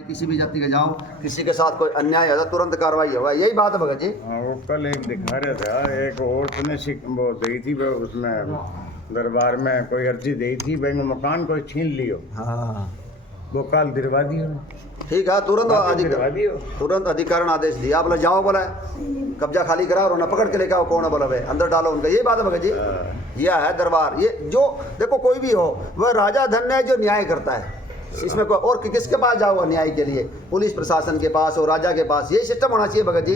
किसी भी जाति के जाओ, किसी के साथ कोई अन्याय होता तुरंत कार्रवाई होगा, यही बात है भगत जी। हाँ, वो कल एक दिखा रहा था, एक औरत ने वो दी थी उसमें दरबार में कोई अर्जी दी थी, भाई मकान कोई छीन लियो। हाँ वो कल दिलवा दियो। ठीक है, तुरंत अधिकरण आदेश दिया, बोला जाओ, बोला कब्जा खाली करा और उन्हें पकड़ के लेकर आओ, कौन है बोला भाई अंदर डालो उनका, यही बात है भगत जी। यह है दरबार, ये जो देखो कोई भी हो वह राजा धन्य है जो न्याय करता है, इसमें कोई और किसके पास जाओ न्याय के लिए, पुलिस प्रशासन के पास और राजा के पास, यही सिस्टम होना चाहिए भगत जी।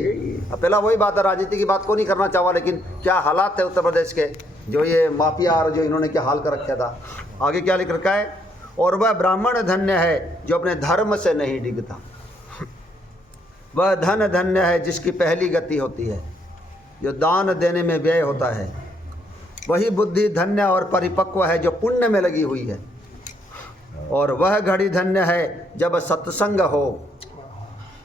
अब पहला वही बात है, राजनीति की बात को नहीं करना चाहा, लेकिन क्या हालात है उत्तर प्रदेश के, जो ये माफिया और जो इन्होंने क्या हाल कर रखा था। आगे क्या लिख रखा है, और वह ब्राह्मण धन्य है जो अपने धर्म से नहीं डिगता, वह धन धन्य है जिसकी पहली गति होती है, जो दान देने में व्यय होता है, वही बुद्धि धन्य और परिपक्व है जो पुण्य में लगी हुई है, और वह घड़ी धन्य है जब सत्संग हो,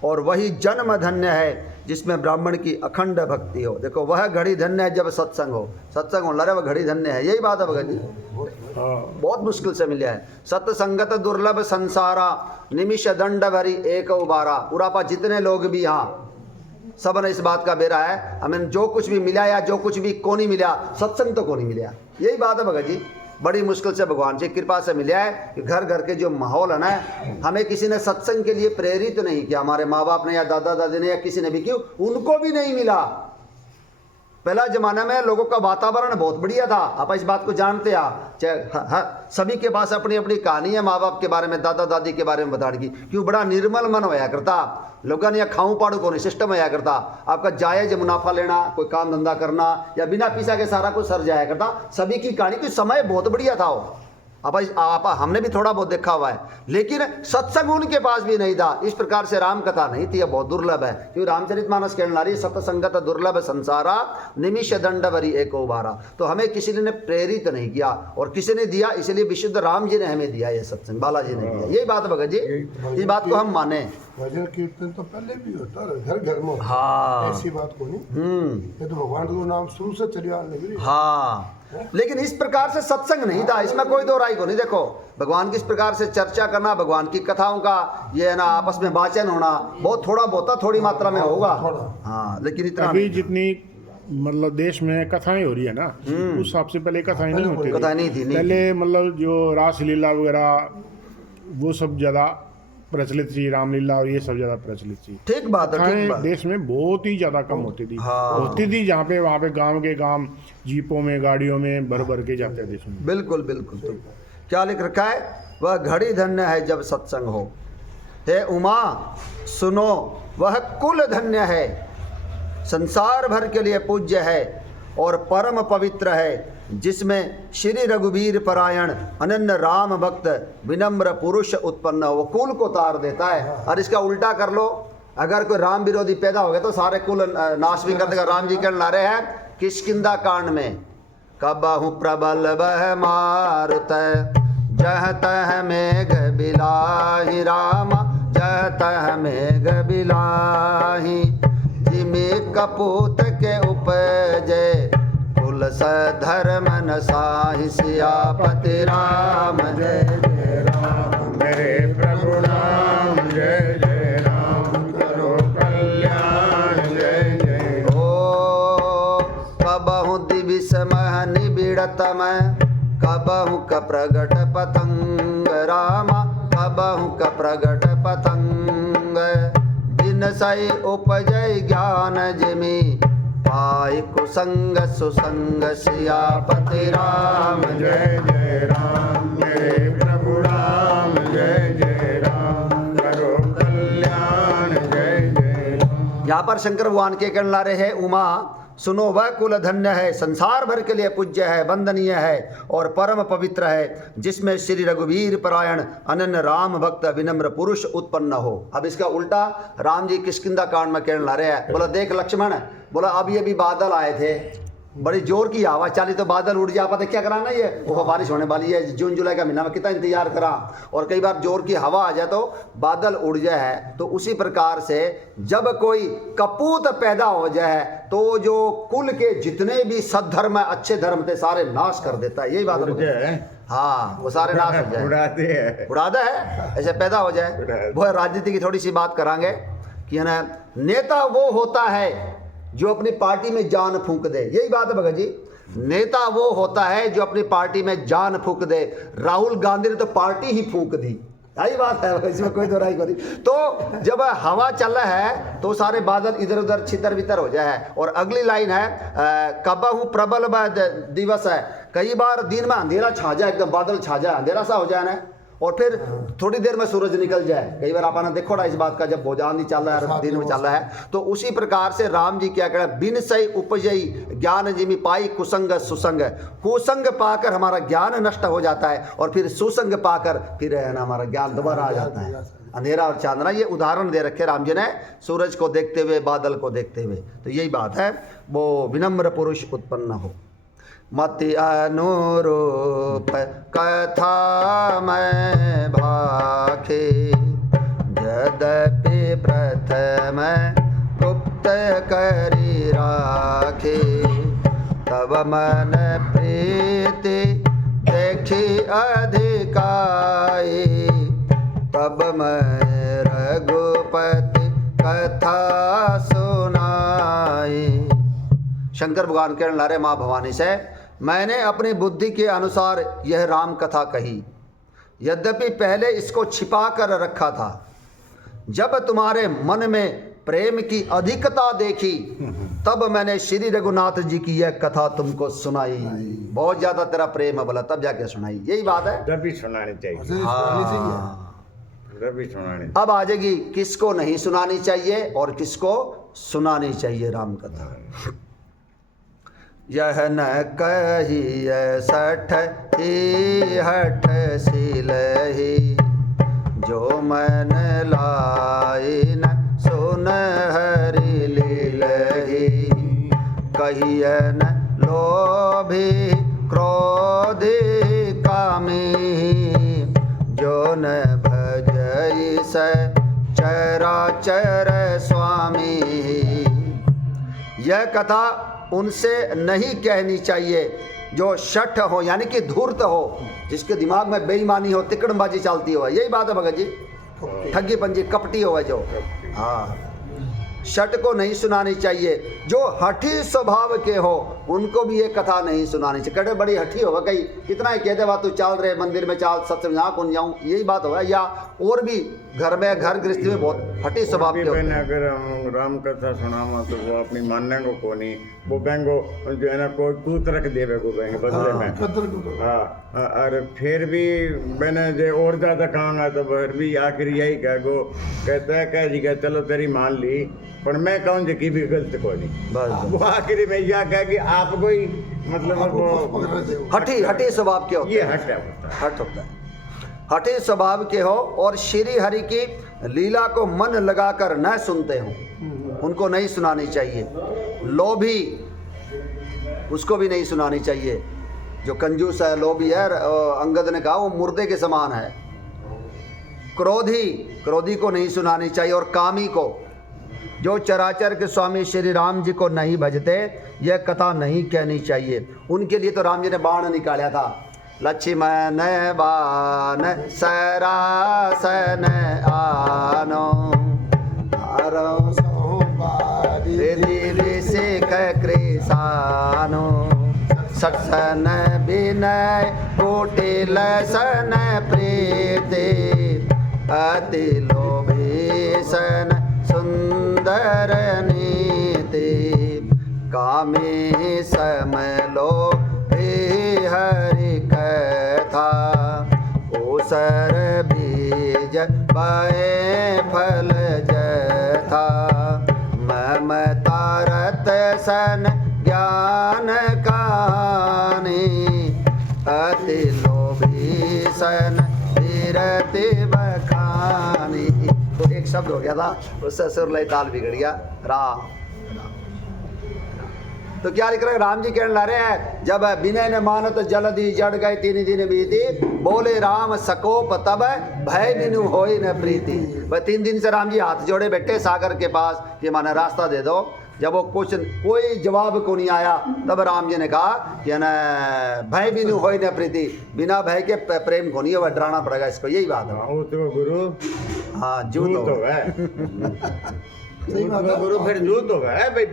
और वही जन्म धन्य है जिसमें ब्राह्मण की अखंड भक्ति हो। देखो वह घड़ी धन्य है जब सत्संग हो, सत्संग हो लरे वह घड़ी धन्य है, यही बात है भगत जी। बहुत मुश्किल से मिला है, सत्संगत दुर्लभ संसारा, निमिष दंड भरी एक उबारा। उरापा जितने लोग भी यहाँ सब ने इस बात का बेरा है, हमें जो कुछ भी मिला या जो कुछ भी को नहीं मिला, सत्संग तो को नहीं मिला, यही बात है भगत जी। बड़ी मुश्किल से भगवान की कृपा से मिला है कि घर घर के जो माहौल है ना, हमें किसी ने सत्संग के लिए प्रेरित नहीं किया, हमारे माँ बाप ने या दादा दादी ने या किसी ने भी, क्यों उनको भी नहीं मिला। पहला जमाना में लोगों का वातावरण बहुत बढ़िया था, आप इस बात को जानते हैं, सभी के पास अपनी अपनी कहानी है माँ बाप के बारे में, दादा दादी के बारे में बताने की, क्यों बड़ा निर्मल मन होया करता, लोगों ने खाऊं पाड़ू को नहीं सिस्टम होया करता, आपका जायज मुनाफा लेना, कोई काम धंधा करना या बिना पैसा के सारा कुछ सर जाया करता, सभी की कहानी की समय बहुत बढ़िया था वो। आप हमने भी थोड़ा बहुत देखा हुआ है, लेकिन सत्संग उनके पास भी नहीं था, इस प्रकार से राम कथा नहीं थी, यह बहुत दुर्लभ है, क्योंकि रामचरितमानस कहने वाली सत्संगत दुर्लभ संसारा, निमिष दंड भरी एक उबारा। तो हमें किसी ने प्रेरित नहीं किया, और किसी ने दिया, इसलिए विशुद्ध राम जी ने हमें दिया ये सत्संग, बालाजी ने दिया, यही बात भगत जी, इस बात को हम माने। भजन कीर्तन तो पहले भी होता है घर घर में, हाँ ऐसी बात को नहीं, ये तो भगवान का नाम शुरू से चली आ रही है। हाँ, लेकिन इस प्रकार से सत्संग नहीं था, इसमें कोई दो राय को नहीं। देखो भगवान की इस प्रकार से चर्चा करना, भगवान की कथाओं का ये है ना, आपस में वाचन होना, बहुत थोड़ा बहुत थोड़ी मात्रा में होगा, हाँ, लेकिन इतना अभी जितनी मतलब देश में कथाएं हो रही है ना, उस हिसाब से पहले कथाएं नहीं होती, कथा नहीं थी, पहले मतलब जो रासलीला वगैरह वो सब ज्यादा प्रचलित थी, रामलीला और ये सब ज्यादा प्रचलित थी। ठीक बात है, ठीक बात। देश में बहुत ही ज्यादा कम होती थी, हाँ। होती थी जहाँ पे वहाँ पे गांव के गांव जीपों में गाड़ियों में भर भर के जाते थे इसमें। बिल्कुल बिल्कुल। तो क्या लिख रखा है, वह घड़ी धन्य है जब सत्संग हो, हे उमा सुनो वह कुल धन्य है, संसार भर के लिए पूज्य है और परम पवित्र है, जिसमें श्री रघुवीर परायण अनन्य राम भक्त विनम्र पुरुष उत्पन्न हो। वो कुल को तार देता है, और इसका उल्टा कर लो, अगर कोई राम विरोधी पैदा हो गया तो सारे कुल नाश भी कर देगा। राम जी कहने ला रहे हैं किष्किंधा कांड में, कबहु प्रबल बह मारुत जह तह मेघ बिलाहि, राम जह तह मेघ बिलाहि, जिमि कपूत के उपजे कुल सधर्म न साहि, सियापति राम जय जय राम, मेरे प्रभु राम जय जय राम, करो कल्याण जय जय। ओ कबहु दिविस मह निबिड़त मैं, कबहु क प्रगट पतंग, रामा कबहु क प्रगट पतंग, बिन सई उपजय ज्ञान जिमि, पाई कुसंग सुसंग, सियापति राम जय जय राम, मेरे प्रभु राम जय जय राम, करो कल्याण जय जय राम। यहाँ पर शंकर भगवान के कहने ला रहे हैं, उमा सुनो वह कुल धन्य है, संसार भर के लिए पूज्य है, वंदनीय है और परम पवित्र है, जिसमें श्री रघुवीर परायण अनन्य राम भक्त विनम्र पुरुष उत्पन्न हो। अब इसका उल्टा राम जी किष्किंधा कांड में कहने ला रहे हैं, बोला देख लक्ष्मण, बोला अब ये भी बादल आए थे, बड़ी जोर की हवा चाली तो बादल उड़ जा पाते, क्या कराना ये, वो बारिश होने वाली है, जून जुलाई का महीना में कितना इंतजार करा, और कई बार जोर की हवा आ जाए तो बादल उड़ जाए। तो उसी प्रकार से जब कोई कपूत पैदा हो जाए तो जो कुल के जितने भी सद्धर्म अच्छे धर्म थे सारे नाश कर देता है, यही बात है। हाँ वो सारे नाश हो जाए, उड़ाते हैं। उड़ादा है ऐसे पैदा हो जाए। उड़ादा। वो राजनीति की थोड़ी सी बात करांगे कि है ना, नेता वो होता है जो अपनी पार्टी में जान फूंक दे, यही बात है भगत जी। नेता वो होता है जो अपनी पार्टी में जान फूंक दे। राहुल गांधी ने तो पार्टी ही फूंक दी, यही बात है, इसमें कोई दो राय नहीं। तो जब हवा चल रहा है तो सारे बादल इधर उधर छितर बितर हो जाए है। और अगली लाइन है कबहू प्रबल दिवस है, कई बार दिन में अंधेरा छा जाए, एकदम बादल छा जाए, अंधेरा सा हो जाए ना, और फिर थोड़ी देर में सूरज निकल जाए। कई बार आपने देखो ना इस बात का, जब भोजान नहीं चल रहा है, दिन में चल रहा है, तो उसी प्रकार से राम जी क्या कह रहे हैं, बिन सही उपजई ज्ञान जिमी पाई कुसंग सुसंग। कुसंग पाकर हमारा ज्ञान नष्ट हो जाता है और फिर सुसंग पाकर फिर है ना हमारा ज्ञान दोबारा आ जाता है। अंधेरा और चांदना, ये उदाहरण दे रखे राम जी ने, सूरज को देखते हुए, बादल को देखते हुए। तो यही बात है, वो विनम्र पुरुष उत्पन्न हो। मति अनुरूप कथा मैं भाखे, यद्यपि प्रथम गुप्त करी राखे। तब मन प्रीति देखी अधिकाई, तब मैं रघुपति कथा सुनाई। शंकर भगवान कहने ला रहे माँ भवानी से, मैंने अपनी बुद्धि के अनुसार यह राम कथा कही, यद्यपि पहले इसको छिपा कर रखा था। जब तुम्हारे मन में प्रेम की अधिकता देखी, तब मैंने श्री रघुनाथ जी की यह कथा तुमको सुनाई। बहुत ज्यादा तेरा प्रेम है बोला, तब जाके सुनाई, यही बात है। जब भी सुनानी चाहिए, हाँ। जब भी सुनानी। अब आ जाएगी किसको नहीं सुनानी चाहिए और किसको सुनानी चाहिए राम कथा। यह न कहिए सठ ही हठ सिलहि, जो मन लाई न सुन हरि लीलहि। कहिए न लोभी क्रोधी कामी, जो न भजई स चराचर स्वामी। यह कथा उनसे नहीं कहनी चाहिए जो शठ हो, यानी कि धूर्त हो, जिसके दिमाग में बेईमानी हो, तिकड़मबाजी चलती हो, यही बात है भगत जी। ठगी पंजी कपटी हो जो, हाँ, शठ को नहीं सुनानी चाहिए। जो हठी स्वभाव के हो उनको भी ये कथा नहीं सुनानी चाहिए। कड़े बड़ी हठी होगा, कहीं कितना ही कहते वह तू चल रहे मंदिर में चाल, सत्संग यहाँ कौन जाऊँ, यही बात होगा। या और भी घर में, घर गृहस्थी में बहुत हठी स्वभाव के होते हैं। अगर हम राम कथा सुनावा तो वो अपनी मानने को कोनी, वो बेंगो जो है ना कोई कूत रख देवे को बेंगे बदले में। हाँ, और फिर भी मैंने जो और ज्यादा कहूँगा तो फिर भी आखिर यही कहो, कहता है कह जी कह चलो तेरी मान ली, पर मैं कहूँ जी की भी गलत को नहीं। वो आखिरी में यह कह कि आप कोई मतलब हठी स्वभाव के होते ये हैं। हट होता है, हठी स्वभाव के हो और श्री हरि की लीला को मन लगाकर न सुनते हो, उनको नहीं सुनानी चाहिए। लोभी, उसको भी नहीं सुनानी चाहिए। जो कंजूस है, लोभी है, अंगद ने कहा वो मुर्दे के समान है। क्रोधी को नहीं सुनानी चाहिए। और कामी को, जो चराचर के स्वामी श्री राम जी को नहीं भजते, यह कथा नहीं कहनी चाहिए। उनके लिए तो राम जी ने बाण निकाला था, लक्ष्मण बाण सरासन आनो, सिख कृसानो। सत्सन विनय कुटिल सन प्रीति, अति लोभी सन सुंदर नीति। कामी समलो हरि कथा, ओसर बीज बए फल जथा। ममता रत सन ज्ञान कानी, अति लोभी सन विरति बखानी। तो एक शब्द हो गया था, उससे सुर लय ताल बिगड़ गया। राम तो क्या लिख रहे हैं, राम जी कहने ला रहे हैं, जब विनय ने मानत जल्दी जड़ गए 3 दिन बीती, बोले राम सकोप तब भय बिनु होई न प्रीति। वह 3 दिन से राम जी हाथ जोड़े बैठे सागर के पास कि माने रास्ता दे दो, जब वो क्वेश्चन कोई जवाब को नहीं आया, तब राम जी ने कहा कि ना भय भी नहीं होए न प्रीति, बिना भय के प्रेम को नहीं हो, डराना पड़ेगा इसको। यही बात है। वो तो गुरु हाँ जू तो है सही बात है। गुरु फिर जू तो है भाई,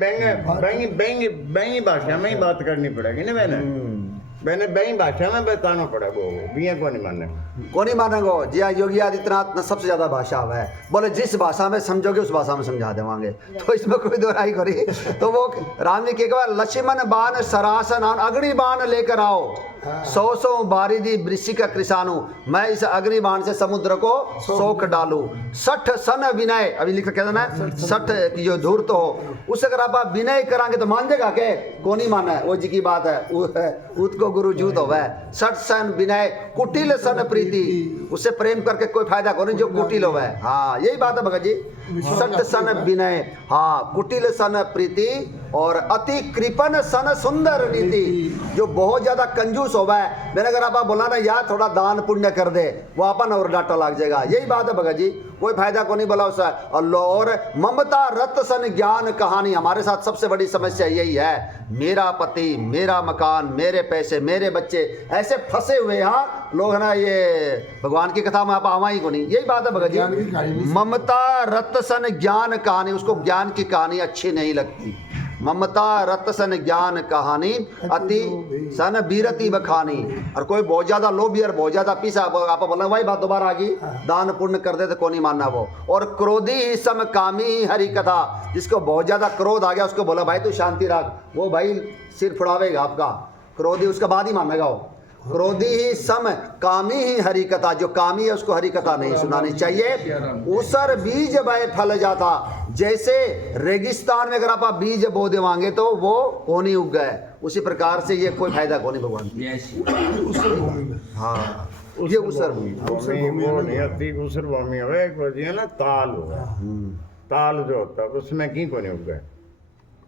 बैंगी भाषा में ही बात करनी पड़ेगी ना मैंने बैंगी भाषा में बताना पड़ेगा। वो बिया को नहीं माने, को नहीं मानेंगो जी। हाँ, योगी आदित्यनाथ ने सबसे ज्यादा भाषा है, बोले जिस भाषा में समझोगे उस भाषा में समझा देवांगे, तो इसमें कोई दोहराई करी। तो वो राम जी के कहा लक्ष्मण बाण सरासन अग्नि बाण लेकर आओ, 100 बारिदी वृश्चिक कृषाणु, मैं इस अग्नि बाण से समुद्र को सोख डालू। 60 सन विनय, अभी लिख कहते ना 60 की जो धूर्त हो, उससे अगर आप विनय करांगे तो मान देगा के? को नहीं माना है, वो जी की बात है। उसको गुरु जूत हो वह 60 सन विनय कुटिल सन प्रीति, उससे प्रेम करके कोई फायदा को नहीं जो कुटिल हो वह। हाँ यही बात है भगत जी, 60 सन विनय, हाँ कुटिल सन प्रीति और अति कृपन सन सुंदर नीति, जो बहुत ज्यादा कंजूस हो है। मैंने अगर आप बोला ना यार थोड़ा दान पुण्य कर दे, वो अपन और डाटा लग जाएगा। यही बात है भगत जी, कोई फायदा को नहीं बोला उसका। और ममता रत सन ज्ञान कहानी, हमारे साथ सबसे बड़ी समस्या यही है, मेरा पति, मेरा मकान, मेरे पैसे, मेरे बच्चे, ऐसे फंसे हुए हाँ लोग ना, ये भगवान की कथा में आप आवा ही को नहीं। यही बात है भगत जी, ममता रत सन ज्ञान कहानी, उसको ज्ञान की कहानी अच्छी नहीं लगती। ममता रत सन ज्ञान कहानी अति सन बीरती बखानी। और कोई बहुत ज्यादा लोभी और बहुत ज्यादा पीसा, आप बोला वही बात दोबारा आ गई, दान पुण्य कर दे तो कौन नहीं मानना वो। और क्रोधी ही सम कामी ही हरि कथा, जिसको बहुत ज्यादा क्रोध आ गया उसको बोला भाई तू शांति रख, वो भाई सिर फुड़ावेगा आपका। क्रोधी उसका बाद ही मानेगा वो। क्रोधी ही सम कामी ही हरि कथा, जो कामी है उसको हरि कथा नहीं सुनानी चाहिए। उसर बीज वह फल जाता, जैसे रेगिस्तान में अगर आप बीज बो देवांगे तो वो कोनी उग गए, उसी प्रकार से ये कोई फायदा कोनी भगवान की। हाँ ये उसर भूमि वो नहीं होती, उसर भूमि हो एक बजी है ना, ताल हो, ताल जो होता है उसमें की को नहीं उग गए,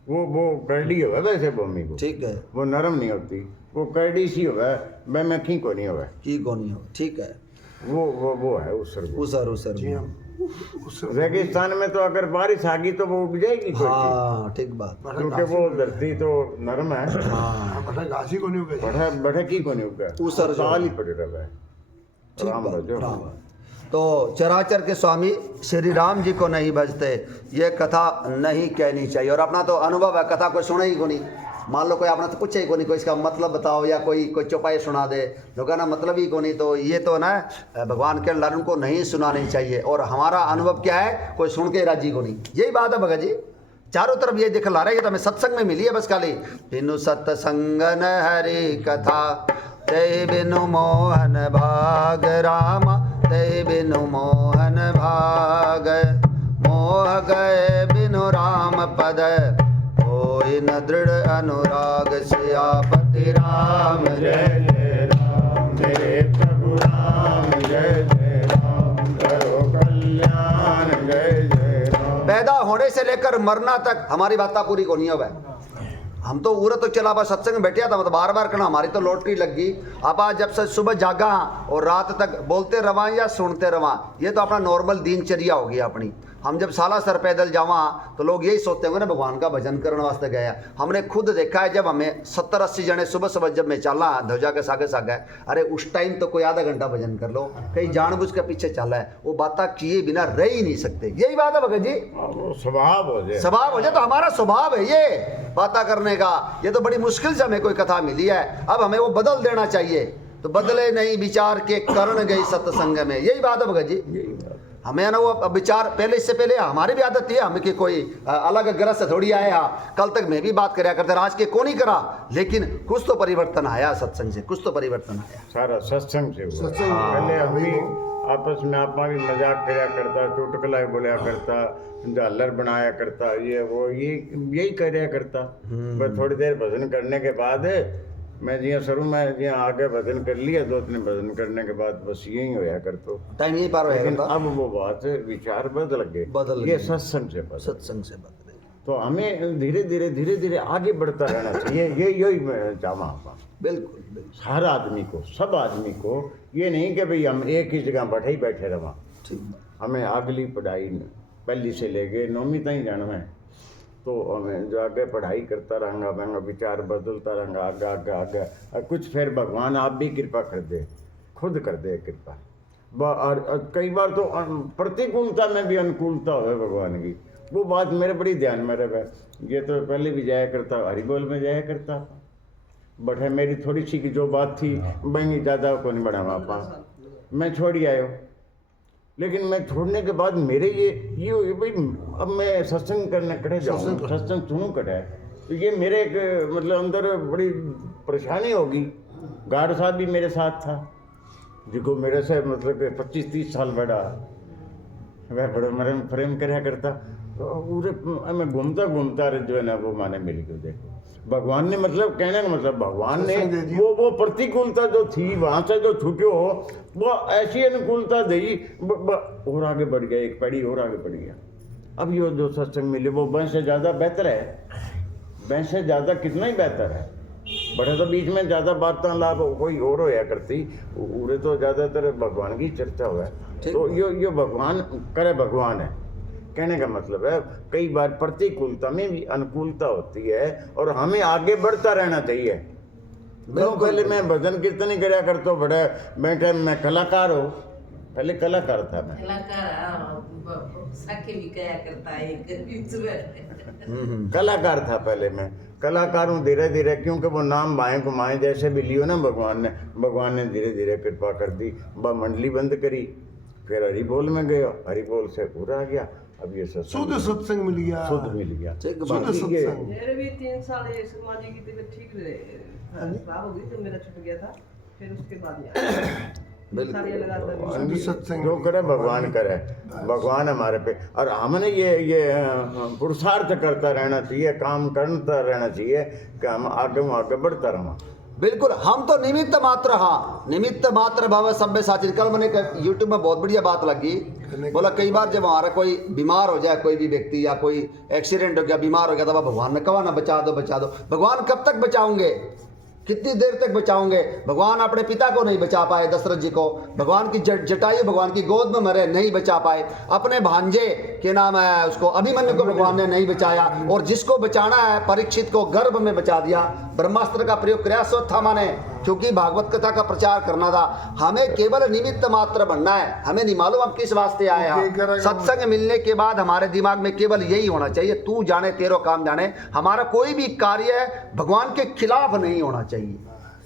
वो करडी हो वैसे भूमि को, ठीक है, वो नरम नहीं होती, वो करडी सी हो वह में की को नहीं हो, की को नहीं हो, ठीक है, वो है उसर उसर रेगिस्तान में तो अगर बारिश आ गई तो वो उग जाएगी। हाँ ठीक बात, क्योंकि वो धरती तो नरम है। हाँ घासी को नहीं उगा, बढ़े की को नहीं उगा, उसर साल ही पड़े रहा है। राम भजो। तो चराचर के स्वामी श्री राम जी को नहीं भजते, ये कथा नहीं कहनी चाहिए। और अपना तो अनुभव है, कथा कोई सुने ही को नहीं। मान लो कोई आपने तो पूछे ही को नहीं, कोई इसका मतलब बताओ, या कोई चौपाई सुना दे, जो कहना मतलब ही को नहीं, तो ये तो ना भगवान के ललन को नहीं सुनानी चाहिए। और हमारा अनुभव क्या है, कोई सुन के राजी को नहीं। यही बात है भगत जी, चारों तरफ ये दिखला रहा है, ये तो हमें सत्संग में मिली है बस खाली। बिनु सत्संगन हरि कथा, ते बिनु मोहन भाग रामा, ते बिनु मोहन भाग, मोह गए बिनु राम पद, कोई न दृढ़ अनुराग। सियापति राम जय जय राम, मेरे प्रभु राम जय जय राम, करो कल्याण जय जय राम। पैदा होने से लेकर मरना तक हमारी बात पूरी को नहीं हो। हम तो उरा तो चला बस सत्संग में बैठा था, मतलब बार बार करना हमारी तो लॉटरी लग गई। अब आज जब से सुबह जागा और रात तक बोलते रवा या सुनते रवा, ये तो अपना नॉर्मल दिनचर्या होगी अपनी। हम जब साला सर पैदल जावा तो लोग यही सोचते होंगे ना भगवान का भजन करने वास्ते गया। हमने खुद देखा है, जब हमें 70-80 जने सुबह सुबह जब मैं चला ध्वजा के सागे सागे, अरे उस टाइम तो कोई आधा घंटा भजन कर लो, कहीं जानबूझ के पीछे चला है, वो बातें किए बिना रह ही नहीं सकते। यही बात है भगत जी, स्वभाव हो जाए, स्वभाव हो जाए, तो हमारा स्वभाव है ये बातें करने का। ये तो बड़ी मुश्किल से हमें कोई कथा मिली है, अब हमें वो बदल देना चाहिए। तो बदले नहीं विचार के करण गई सत्संग में, यही बात है भगत जी। हमें ना वो विचार पहले, इससे पहले हमारी भी आदत थी, हमें कि कोई अलग ग्रह से थोड़ी आया। कल तक मैं भी बात कराया करते, आज के को नहीं करा, लेकिन कुछ तो परिवर्तन आया सत्संग से, कुछ तो परिवर्तन आया सारा सत्संग से हुआ। पहले अभी आपस में आप भी मजाक कराया करता, चुटकुला बोलिया करता, झालर बनाया करता, ये वो यही कराया करता। बस थोड़ी देर भजन करने के बाद मैं जिया शुरू में जिया आगे भजन कर लिया, 2-3 भजन करने के बाद बस यही होया करतो, टाइम यही पार होया करता। अब वो बात विचार बदल गए, ये सत्संग से बदल। तो हमें धीरे धीरे आगे बढ़ता रहना चाहिए। यही मैं चाहूँगा बिल्कुल हर आदमी को, सब आदमी को। ये नहीं कि भाई हम एक ही जगह बैठे रहा, हमें अगली पढ़ाई पहली से लेके 9वीं तक जाना है। तो मैं जो आगे पढ़ाई करता रहूँगा, मैं विचार बदलता रहूँगा आगे आगे आगे, और कुछ फिर भगवान आप भी कृपा कर दे, खुद कर दे कृपा। और कई बार तो प्रतिकूलता में भी अनुकूलता हो भगवान की, वो बात मेरे बड़ी ध्यान में रहे। ये तो पहले भी जाया करता, हरि बोल में जाया करता, बट है मेरी थोड़ी सी की जो बात थी मैं ज़्यादा को नहीं बढ़ावा पा, मैं छोड़ ही आयो। लेकिन मैं छोड़ने के बाद मेरे ये हो भाई, अब मैं सत्संग करने कड़े जाऊँ, सत्संग सुनूँ कड़े, तो ये मेरे एक मतलब अंदर बड़ी परेशानी होगी। गार्ड साहब भी मेरे साथ था, जिसको मेरे से मतलब 25-30 साल बड़ा, वह बड़ा मेरे प्रेम कराया करता। तो पूरे मैं घूमता घूमता जो है ना वो माने मिल गई। देखो भगवान ने मतलब कहने का मतलब भगवान ने वो प्रतिकूलता जो थी वहाँ से जो छूटो वो ऐसी अनुकूलता दी, और आगे बढ़ गया, एक पड़ी और आगे बढ़ गया। अब ये जो सत्संग मिले वो वह से ज़्यादा बेहतर है, वह से ज़्यादा कितना ही बेहतर है। बड़े तो बीच में ज़्यादा वार्तालाप कोई और होया करती, उरे तो ज़्यादातर भगवान की चर्चा हुआ है। तो यो भगवान करे, भगवान है कहने का मतलब है। कई बार प्रतिकूलता में भी अनुकूलता होती है और हमें आगे बढ़ता रहना चाहिए। पहले मैं भजन कीर्तन ही कराया करता हूँ, बड़े बैठे मैं कलाकार हो, पहले कलाकार था मैं, कलाकार था पहले मैं, कलाकार हूँ धीरे धीरे, क्योंकि वो नाम बाएं घुमाएं जैसे भी लियो ना भगवान ने धीरे धीरे कृपा कर दी। मंडली बंद करी, फिर हरि बोल में गए, हरि बोल से पूरा आ गया। अब ये शुद्ध सत्संग मिल गया, शुद्ध मिल गया। शुद्ध सत्संग। मेरे भी 3 साल ये सुषमा जी की तबीयत ठीक रहे, खराब हो गई तो मेरा छूट गया था, फिर उसके बाद सत्संग जो करे भगवान करे, भगवान हमारे पे। और हमने ये पुरुषार्थ करता रहना चाहिए, काम करता रहना चाहिए कि हम आगे बढ़ता रहा। बिल्कुल, हम तो निमित्त मात्र, हाँ निमित्त मात्र भव सभ्य साचिर। कल मैंने यूट्यूब में बहुत बढ़िया बात लगी, बोला कई बार जब हमारा कोई बीमार हो जाए, कोई भी व्यक्ति या कोई एक्सीडेंट हो गया, बीमार हो गया, तो भगवान ने कहा ना बचा दो बचा दो। भगवान कब तक बचाओगे, कितनी देर तक बचाओगे? भगवान अपने पिता को नहीं बचा पाए, दशरथ जी को, भगवान की जटायु भगवान की गोद में मरे, नहीं बचा पाए। अपने भांजे के नाम है उसको अभिमन्यु को भगवान ने नहीं बचाया, और जिसको बचाना है परीक्षित को गर्भ में बचा दिया। ब्रह्मास्त्र का प्रयोग किया था माने, क्योंकि भागवत कथा का प्रचार करना था। हमें केवल निमित्त मात्र बनना है, हमें नहीं मालूम हम किस वास्ते आए हैं। सत्संग मिलने के बाद हमारे दिमाग में केवल यही होना चाहिए, तू जाने तेरो काम जाने। हमारा कोई भी कार्य भगवान के खिलाफ नहीं होना चाहिए,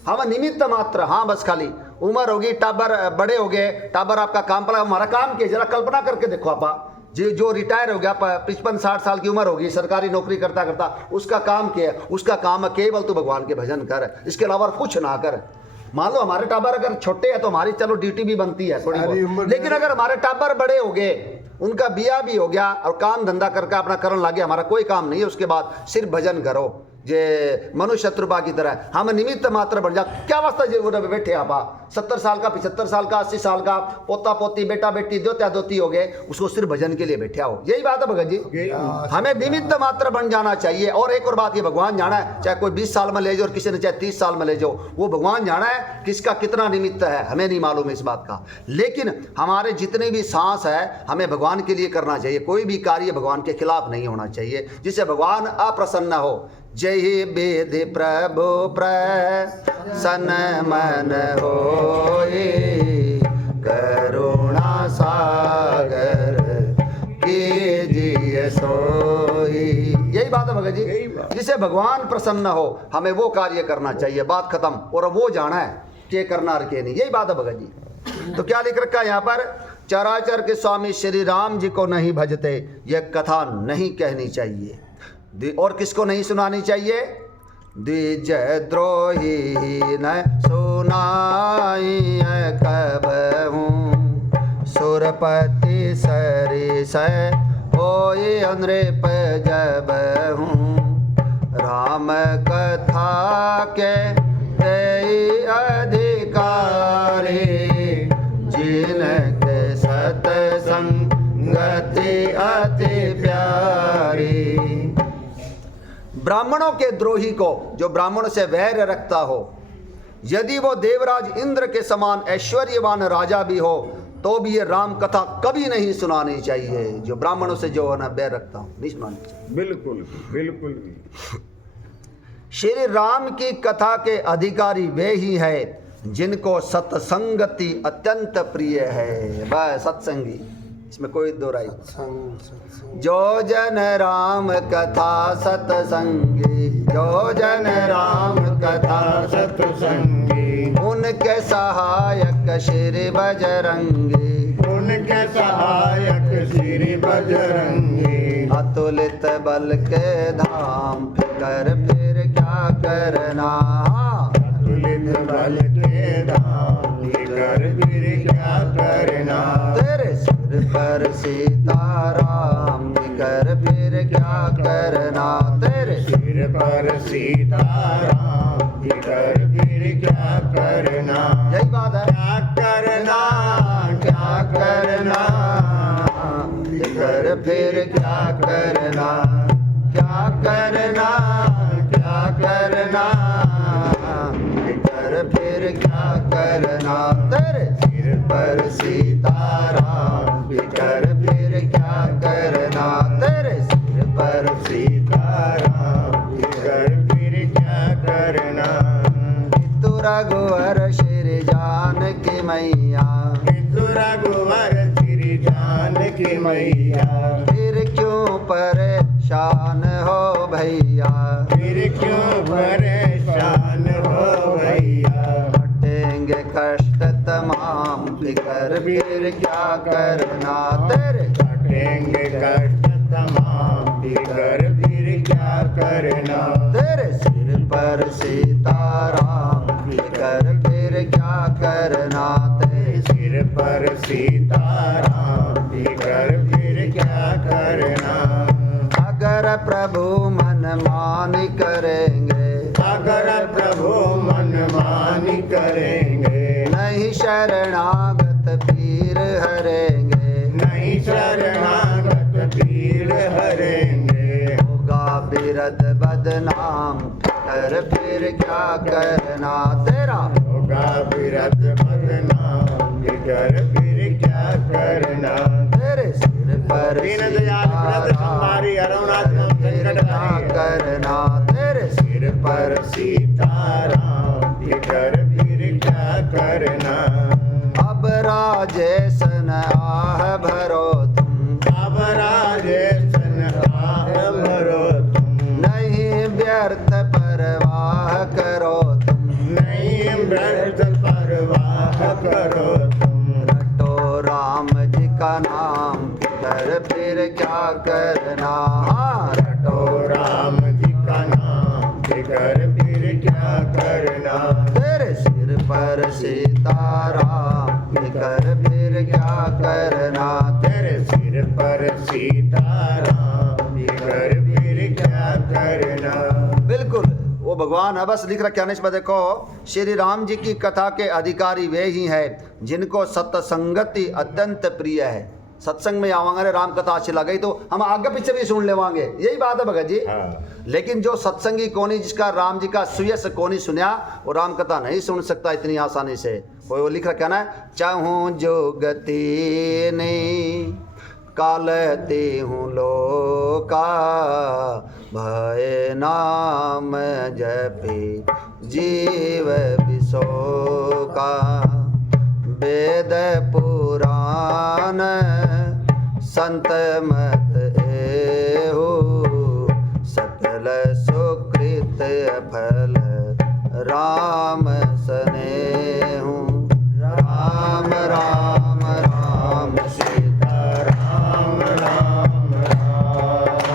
हम निमित्त मात्र। हाँ बस खाली उम्र होगी, टाबर बड़े हो गए, टाबर आपका काम पड़ा, हमारा काम क्या, जरा कल्पना करके देखो आप, जो रिटायर हो गया 55-60 साल की उम्र होगी, सरकारी नौकरी करता करता, उसका काम क्या है? उसका काम है केवल तू भगवान के भजन कर, इसके अलावा कुछ ना कर। मान लो हमारे टाबर अगर छोटे हैं तो हमारी चलो ड्यूटी भी बनती है थोड़ी बहुत, लेकिन अगर हमारे टाबर बड़े हो गए, उनका बिया भी हो गया और काम धंधा करके अपना करने लगे, हमारा कोई काम नहीं है, उसके बाद सिर्फ भजन करो जे मनुष्य शत्रुपा की तरह, हम निमित्त मात्र बन जा। क्या वास्ता जी बैठे आप 70 साल का, 75 साल का, 80 साल का, पोता पोती बेटा बेटी दोत्या दोती हो गए, उसको सिर्फ भजन के लिए बैठे हो। यही बात है भगत जी, हमें निमित्त मात्र बन जाना चाहिए। और एक और बात, ये भगवान जाना है, चाहे कोई 20 साल में ले जाओ और किसी ने चाहे 30 साल में ले जाओ, वो भगवान जाना है किसका कितना निमित्त है, हमें नहीं मालूम इस बात का। लेकिन हमारे जितने भी सांस है हमें भगवान के लिए करना चाहिए, कोई भी कार्य भगवान के खिलाफ नहीं होना चाहिए, जिससे भगवान अप्रसन्न हो। जय विधि प्रभु प्रसन्न मन होए, करुणा सागर कीजिए सोई। यही बात है भगत जी, जिसे भगवान प्रसन्न हो हमें वो कार्य करना चाहिए, बात खत्म। और वो जाना है के करना और के नहीं, यही बात है भगत जी। तो क्या लिख रखा है यहाँ पर, चराचर के स्वामी श्री राम जी को नहीं भजते, यह कथा नहीं कहनी चाहिए। और किसको नहीं सुनानी चाहिए? द्विज द्रोही न सुनाई कबहू, सुरपति सरिस होए नृप जबहू, राम कथा के अधिकारी, जिनके सतसंगति अति प्यारी। ब्राह्मणों के द्रोही को, जो ब्राह्मण से वैर रखता हो, यदि वो देवराज इंद्र के समान ऐश्वर्यवान राजा भी हो, तो भी ये राम कथा कभी नहीं सुनानी चाहिए। जो ब्राह्मणों से जो है ना बैर रखता हूँ, नहीं सुनानी चाहिए। बिल्कुल बिल्कुल भी। श्री राम की कथा के अधिकारी वे ही है जिनको सत्संगति अत्यंत प्रिय है। बस सत्संगी, इसमें कोई दो राय। जो जन राम कथा सत्संगी, जो जन राम कथा सत्संगी, उनके सहायक श्री बजरंगी, उनके सहायक श्री बजरंगी। अतुलित बल के धाम फिकर फिर क्या करना, अतुलित बल के धाम फिकर फिर क्या करना। तेरे सिर पर सीताराम फिकर फिर क्या करना, तेरे सिर पर सीताराम फिकर फिर क्या करना। यही बात है। क्या करना, क्या करना, फिकर फिर क्या करना, क्या करना, क्या करना, फिकर फिर क्या करना। तेरे सिर पर सीताराम फिकर फिर क्या करना, तेरे सिर पर सीताराम फिकर फिर क्या करना। तू रघुवर श्री जानकी मैया, तू रघुवर श्री जानकी मैया। फिर क्यों परेशान हो भैया, फिर क्यों परेशान हो भैया। हटेंगे कष्ट तमाम फिकर फिर क्या करना, तेरे काटेंगे कष्ट तमाम फिकर फिर क्या करना। तेरे सिर पर सीताराम फिकर फिर क्या करना, तेरे सिर पर सीताराम फिकर फिर क्या करना। अगर प्रभु मनमानी करेंगे, अगर प्रभु मनमानी करेंगे, नहीं शरणागत पीर हरेंगे, नहीं शरणागत पीर हरेंगे। होगा बिरद बदनाम फिकर फिर क्या करना, तेरा होगा बिरद बदनाम फिकर फिर क्या करना। तेरे सिर पर दीनदयाल व्रत संहारी अरुणाच नाम संकट क्या हारी। करना, तेरे सिर पर सीताराम फिकर फिर क्या करना। अब राजेशन आह भरो तुम, अब राजेशन आह भरो तुम, नहीं व्यर्थ परवाह करो तुम, नहीं व्यर्थ परवाह करो तुम। रटो राम जी का नाम फिकर फिर क्या करना, हाँ, रटो राम जी का नाम फिकर फिर क्या करना। तेरे सिर पर सीताराम फिकर फिर क्या करना, तेरे सिर पर सीताराम फिकर फिर क्या करना। बिल्कुल वो भगवान है। बस लिख रखा है इसमें देखो, श्री राम जी की कथा के अधिकारी वे ही है जिनको सत्संगति अत्यंत प्रिय है। सत्संग में आवांगे, राम कथा अच्छी लगी तो हम आगे पीछे भी सुन लेवांगे, यही बात है भगत जी। लेकिन जो सत्संगी कोनी जिसका राम जी का सुयस कोनी सुना, वो राम कथा नहीं सुन सकता इतनी आसानी से। वो लिख रखा ना, चाहूं जो गति नहीं कालती हूँ लोका, भय नाम जपी जीव विशोका। वेद पुराण संत मत एहु, सकल सुकृत फल राम सनेहु। राम राम राम सीता राम राम राम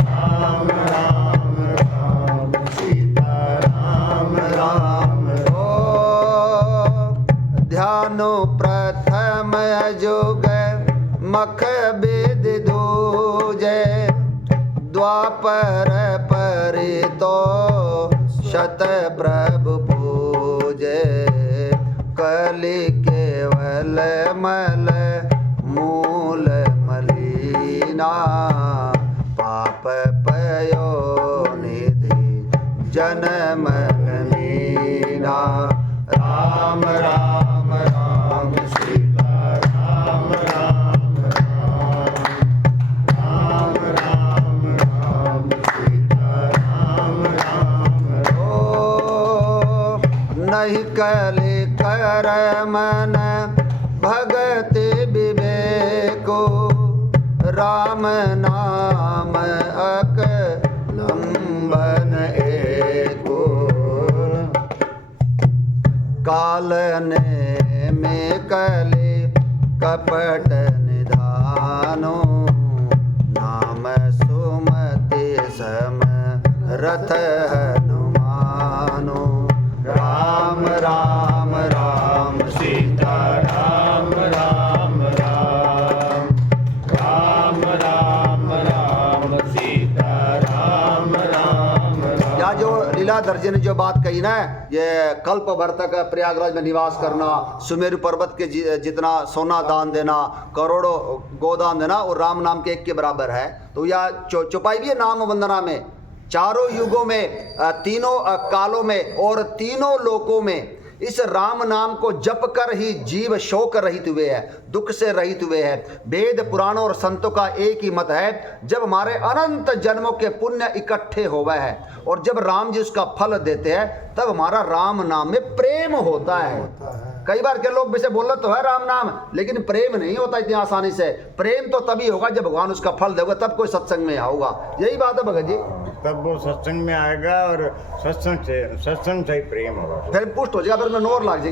राम राम सीता राम राम। ओ ध्यानो प्रथम जुग मख बेद दूजे, द्वापर परितो शत प्रभु पूजे। कलि केवल मल मूल मलिना, पाप पयो निधि जन्म लीना। राम राम राम सीता ताहि कले कर मन भगति विवेको राम नाम अकलंबन एको कालने में कले कपट निधानो नाम सुमति सम रथ हनुमानो राम राम राम सीता राम राम राम राम राम राम सीता राम राम राम। या जो लीलाधर जी ने जो बात कही ना, ये कल्प भर तक प्रयागराज में निवास करना, सुमेरु पर्वत के जितना सोना दान देना, करोड़ों गोदान देना, और राम नाम के एक के बराबर है। तो यह चौपाई भी है नाम वंदना में। चारों युगों में, तीनों कालों में और तीनों लोकों में इस राम नाम को जप कर ही जीव शोक रहित हुए है, दुख से रहित हुए है। वेद पुराणों और संतों का एक ही मत है, जब हमारे अनंत जन्मों के पुण्य इकट्ठे होवे है और जब राम जी उसका फल देते हैं, तब हमारा राम नाम में प्रेम होता है। कई बार के लोग वैसे बोल तो है राम नाम, लेकिन प्रेम नहीं होता इतनी आसानी से। प्रेम तो तभी होगा जब भगवान उसका फल देगा, तब कोई सत्संग में आऊगा। यही बात है भगत जी। तब वो सत्संग में आएगा और सत्संग से ही प्रेम होगा। फिर पुष्ट हो जाएगा, फिर में मोर लाग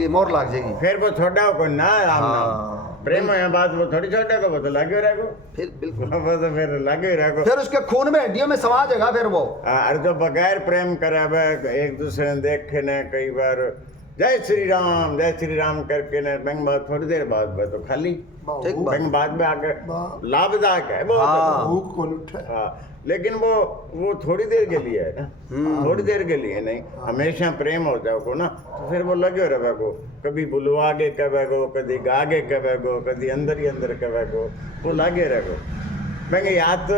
जाएगी। फिर वो छोटा को ना राम नाम प्रेम है बात, वो थोड़ी छोटा को वो तो लागे रहेगा। फिर बिल्कुल वो तो फिर लागे रहेगा, फिर उसके खून में हड्डियों में समा जाएगा फिर वो। अरे तो बगैर प्रेम करावे एक दूसरे ने देखे ने कई बार जय श्री राम करके ने बैंक बाद थोड़ी देर बाद तो खाली ठीक बात। बैंक बाद में आके लाभदायक है वो। हाँ। भूख को उठे। हाँ, लेकिन वो थोड़ी देर के लिए है ना, थोड़ी देर के लिए नहीं। हमेशा प्रेम हो जाओ को ना, तो फिर वो लगे रहे को, कभी बुलवा के कहे को, कभी गागे कहे को, कभी अंदर ही अंदर कहे को, वो लगे रहे को। मैं याद तो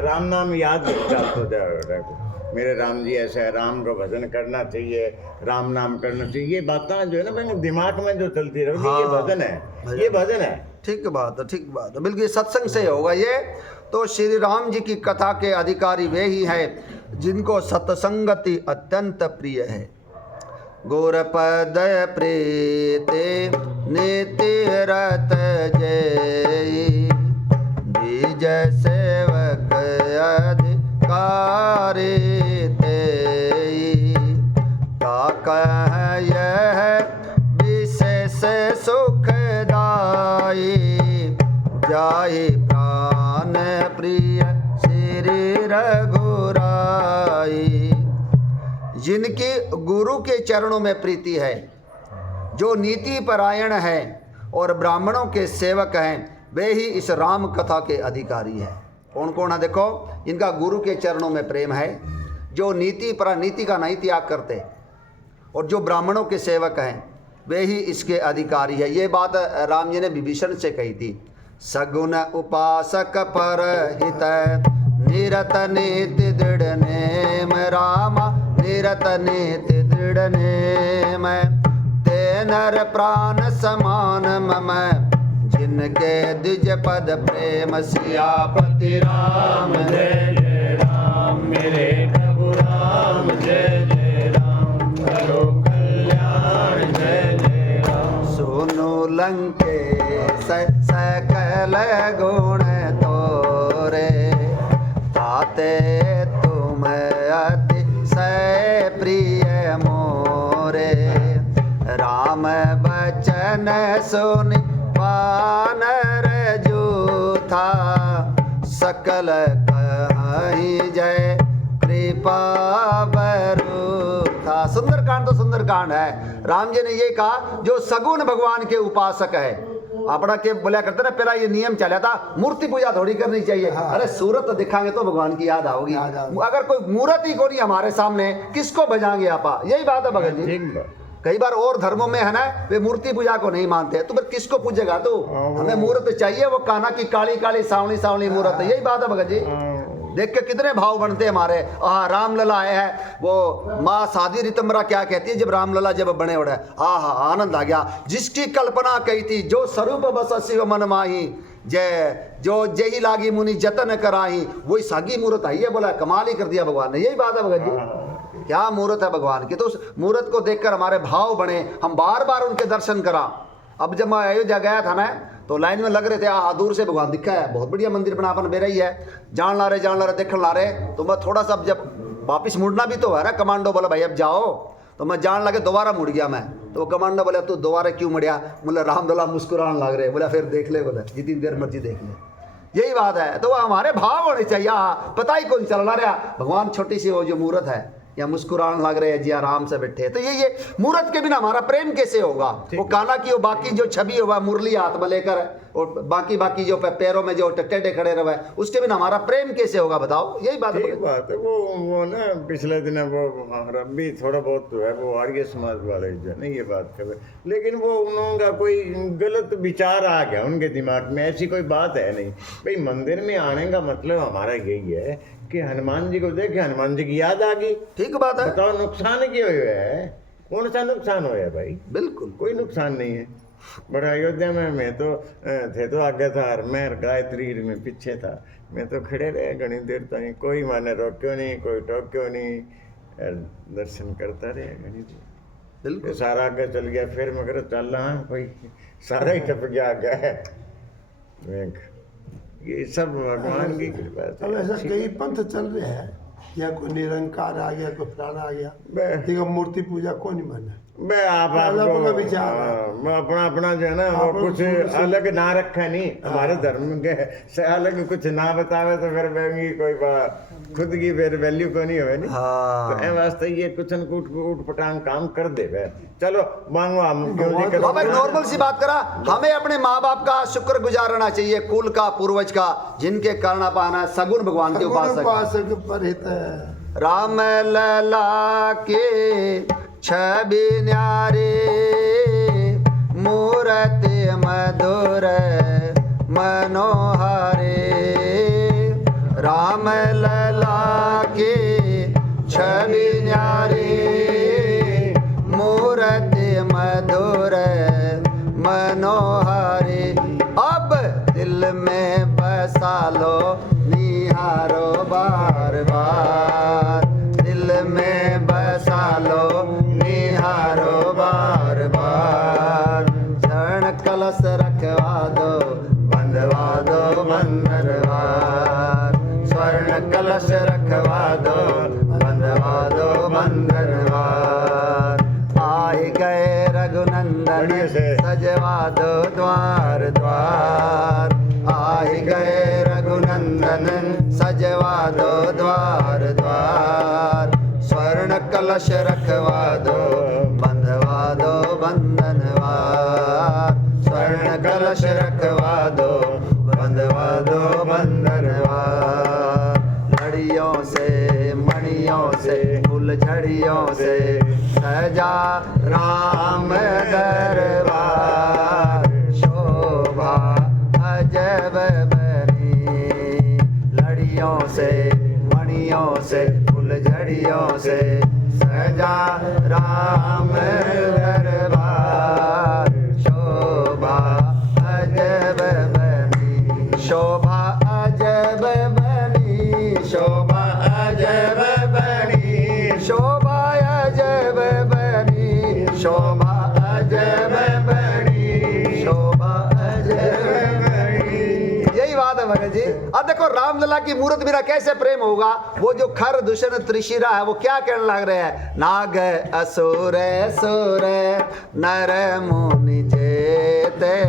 राम नाम याद तो रहे को, मेरे राम जी ऐसे है, राम को भजन करना चाहिए, राम नाम करना चाहिए। ये बातें जो है ना भाई दिमाग में जो चलती रहे, ये भजन है, ये भजन है। ठीक बात है, ठीक बात है, बिल्कुल सत्संग से होगा ये। तो श्री राम जी की कथा के अधिकारी वे ही हैं जिनको सत्संगति अत्यंत प्रिय है। गोरपद प्रीते नीति रत जय बीज सेवक अधिकारी तेई ताकह यह विशेष सुखदाई जाहि प्राण प्रिय श्री रघुराई। जिनकी गुरु के चरणों में प्रीति है, जो नीति परायण है और ब्राह्मणों के सेवक हैं, वे ही इस राम कथा के अधिकारी हैं। कौन कौन है देखो, इनका गुरु के चरणों में प्रेम है, जो नीति का नहीं त्याग करते, और जो ब्राह्मणों के सेवक हैं वे ही इसके अधिकारी है। ये बात राम जी ने विभीषण से कही थी। सगुन उपासक पर हित निरत नीति दृढ़ नेम रामा निरत नीति दृढ़ नेम ते नर प्राण समान मम जिनके द्विज पद प्रेम सियापति राम जय जय राम मेरे प्रभु राम जय जय राम करो कल्याण जय जय राम। सुनो लंके सकल गुण तोरे ताते तुम अतिशय प्रिय मोरे राम बचन सुनि वानर जूथा सकल कहीं जय कृपा बरूथा। सुंदरकांड तो सुंदरकांड है। राम जी ने ये कहा जो सगुण भगवान के उपासक है, अपना के बोला करते ना, पहला ये नियम चला था मूर्ति पूजा थोड़ी करनी चाहिए। हाँ। अरे सूरत दिखाएंगे तो भगवान की याद आओगी। अगर कोई मूर्त ही को नहीं हमारे सामने, किसको बजाएंगे आप? यही बात है भगत जी। कई बार और धर्मों में है ना, वे मूर्ति पूजा को नहीं मानते, तो फिर किसको पूजेगा तू? हमें मूर्त चाहिए, वो कान्हा की काली काली सावली सावली मूर्त है। यही बात है भगत जी। देख के कितने भाव बनते हमारे। रामलला आए हैं, वो माँ साधी रितम्बरा क्या कहती है जब रामलला जब बने उड़े, आनंद आ गया। जिसकी कल्पना कही थी जो स्वरूप बस शिव मन माही, जय जो जही लागी मुनि जतन कराही, वही सागी मूर्त आई है। बोला कमाल ही कर दिया भगवान ने। यही बात है भगत जी, क्या मूर्त है भगवान की। तो उस मूर्त को देखकर हमारे भाव बने, हम बार बार उनके दर्शन करा। अब जब मैं अयोध्या गया था मैं, तो लाइन में लग रहे थे, दूर से भगवान दिखा है, बहुत बढ़िया मंदिर बना अपन बेरा ही है, जान ला रहे देखने ला रहे। तो मैं थोड़ा सा जब वापिस मुड़ना भी तो है ना, कमांडो बोला भाई अब जाओ, तो मैं जान लगे दोबारा मुड़ गया मैं। तो कमांडो बोले तू दोबारा क्यों मुड़िया? बोला रामदोला मुस्कुराने लग रहे। बोला फिर देख ले, बोला जितनी देर मर्जी देख ले। यही बात है। तो हमारे भाव होने चाहिए। पता ही कौन चल रहा भगवान छोटी सी वो जो मूर्त है, या मुस्कुराने लग रहे हैं जी, आराम से बैठे। तो ये मूर्त के बिना हमारा प्रेम कैसे होगा? वो काला की वो बाकी जो छवि हुआ मुरली हाथ में लेकर, और बाकी जो पैरों में जो टेढ़े खड़े रहे, उसके बिना हमारा प्रेम कैसे होगा? बताओ। यही बात है। बात है। वो ना पिछले दिन वो रब्बी थोड़ा बहुत तो है, वो आर्य समाज वाले जो है ना ये बात कर, लेकिन वो उनका कोई गलत विचार आ गया उनके दिमाग में। ऐसी कोई बात है नहीं भाई। मंदिर में आने का मतलब हमारा यही है कि हनुमान जी को देखे, हनुमान जी की याद आ गई। ठीक बात है। बताओ नुकसान क्या हुआ है? कौन सा नुकसान हुआ है भाई? बिल्कुल कोई नुकसान नहीं है। बट अयोध्या में मैं तो थे तो आगे था, मैं गायत्री में पीछे था। मैं तो खड़े रहे घनी देर तक, कोई माने रोक्यो नहीं, कोई टोक्यो नहीं, दर्शन करता रहे घनी देर। बिल्कुल सारा आगे चल गया, फिर मैं कह चल रहा कोई सारा ही टप गया आगे। ये सब भगवान की कृपा से। अब ऐसा कई पंथ चल रहे हैं, या कोई निरंकार आ गया, कोई फलाना आ गया, बे- ठीक है, मूर्ति पूजा कौन नहीं माने। मैं आप अलग आपको अलग विचार है। अपना अपना जो है ना वो आप कुछ लोग से- अलग ना रखा नहीं हमारे धर्म के से अलग कुछ ना बतावे तो फिर बैंगी कोई खुद की फिर वैल्यू को नहीं होवे नहीं। हाँ। तो ए वास्ते ये कुछ न कुछ उठ पटांग काम कर दे वे। चलो मांगो हम क्यों नहीं कर बाबा एक नॉर्मल सी बात करा, हमें अपने माँ बाप का शुक्र गुजारना चाहिए, कुल का, पूर्वज का, जिनके कारण पाना सगुण भगवान के उपासक। उपासक पर हित है। राम लला के छवि न्यारे, मूर्ति मधुर मनोहरे। राम लला के छवि न्यारे, मूर्ति मधुर मनोहरे। अब दिल में बसा लो, निहारो बार बार, दिल में बसा लो, निहारो बार बार। शरण कलश रखवा दो, बंधवा दो बंधनवार। स्वर्ण कलश रखवा दो, बंधवा दो बंधनवार। आए गए रघुनंदन, बढ़िया से। सजवा दो द्वार द्वार। आए गए रघुनंदन, सजवा दो द्वार द्वार। स्वर्ण कलश रखवा दो, बंधवा दो बंधनवार। स्वर्ण कलश रखवा दो, बंधवा दो बंधनवार। लड़ियों से मणियों से फुलझड़ियों से सजा राम दरबार। शोभा अजब बनी, लड़ियों से मणियों से फुलझड़ियों से सजा राम दरबार। शोभा अजब बनी, शोभा अजब बनी, शोभा अजब बनी, शोभा अजब बनी, शोभा अजब बनी, शोभा अजब बनी। यही बात है भगत जी। अब देखो रामलला की मूर्त बिना कैसे प्रेम होगा? वो जो खर दूषण त्रिशिरा है, वो क्या कहने लग रहे हैं? नाग असुर सुर नर मुनि जेते,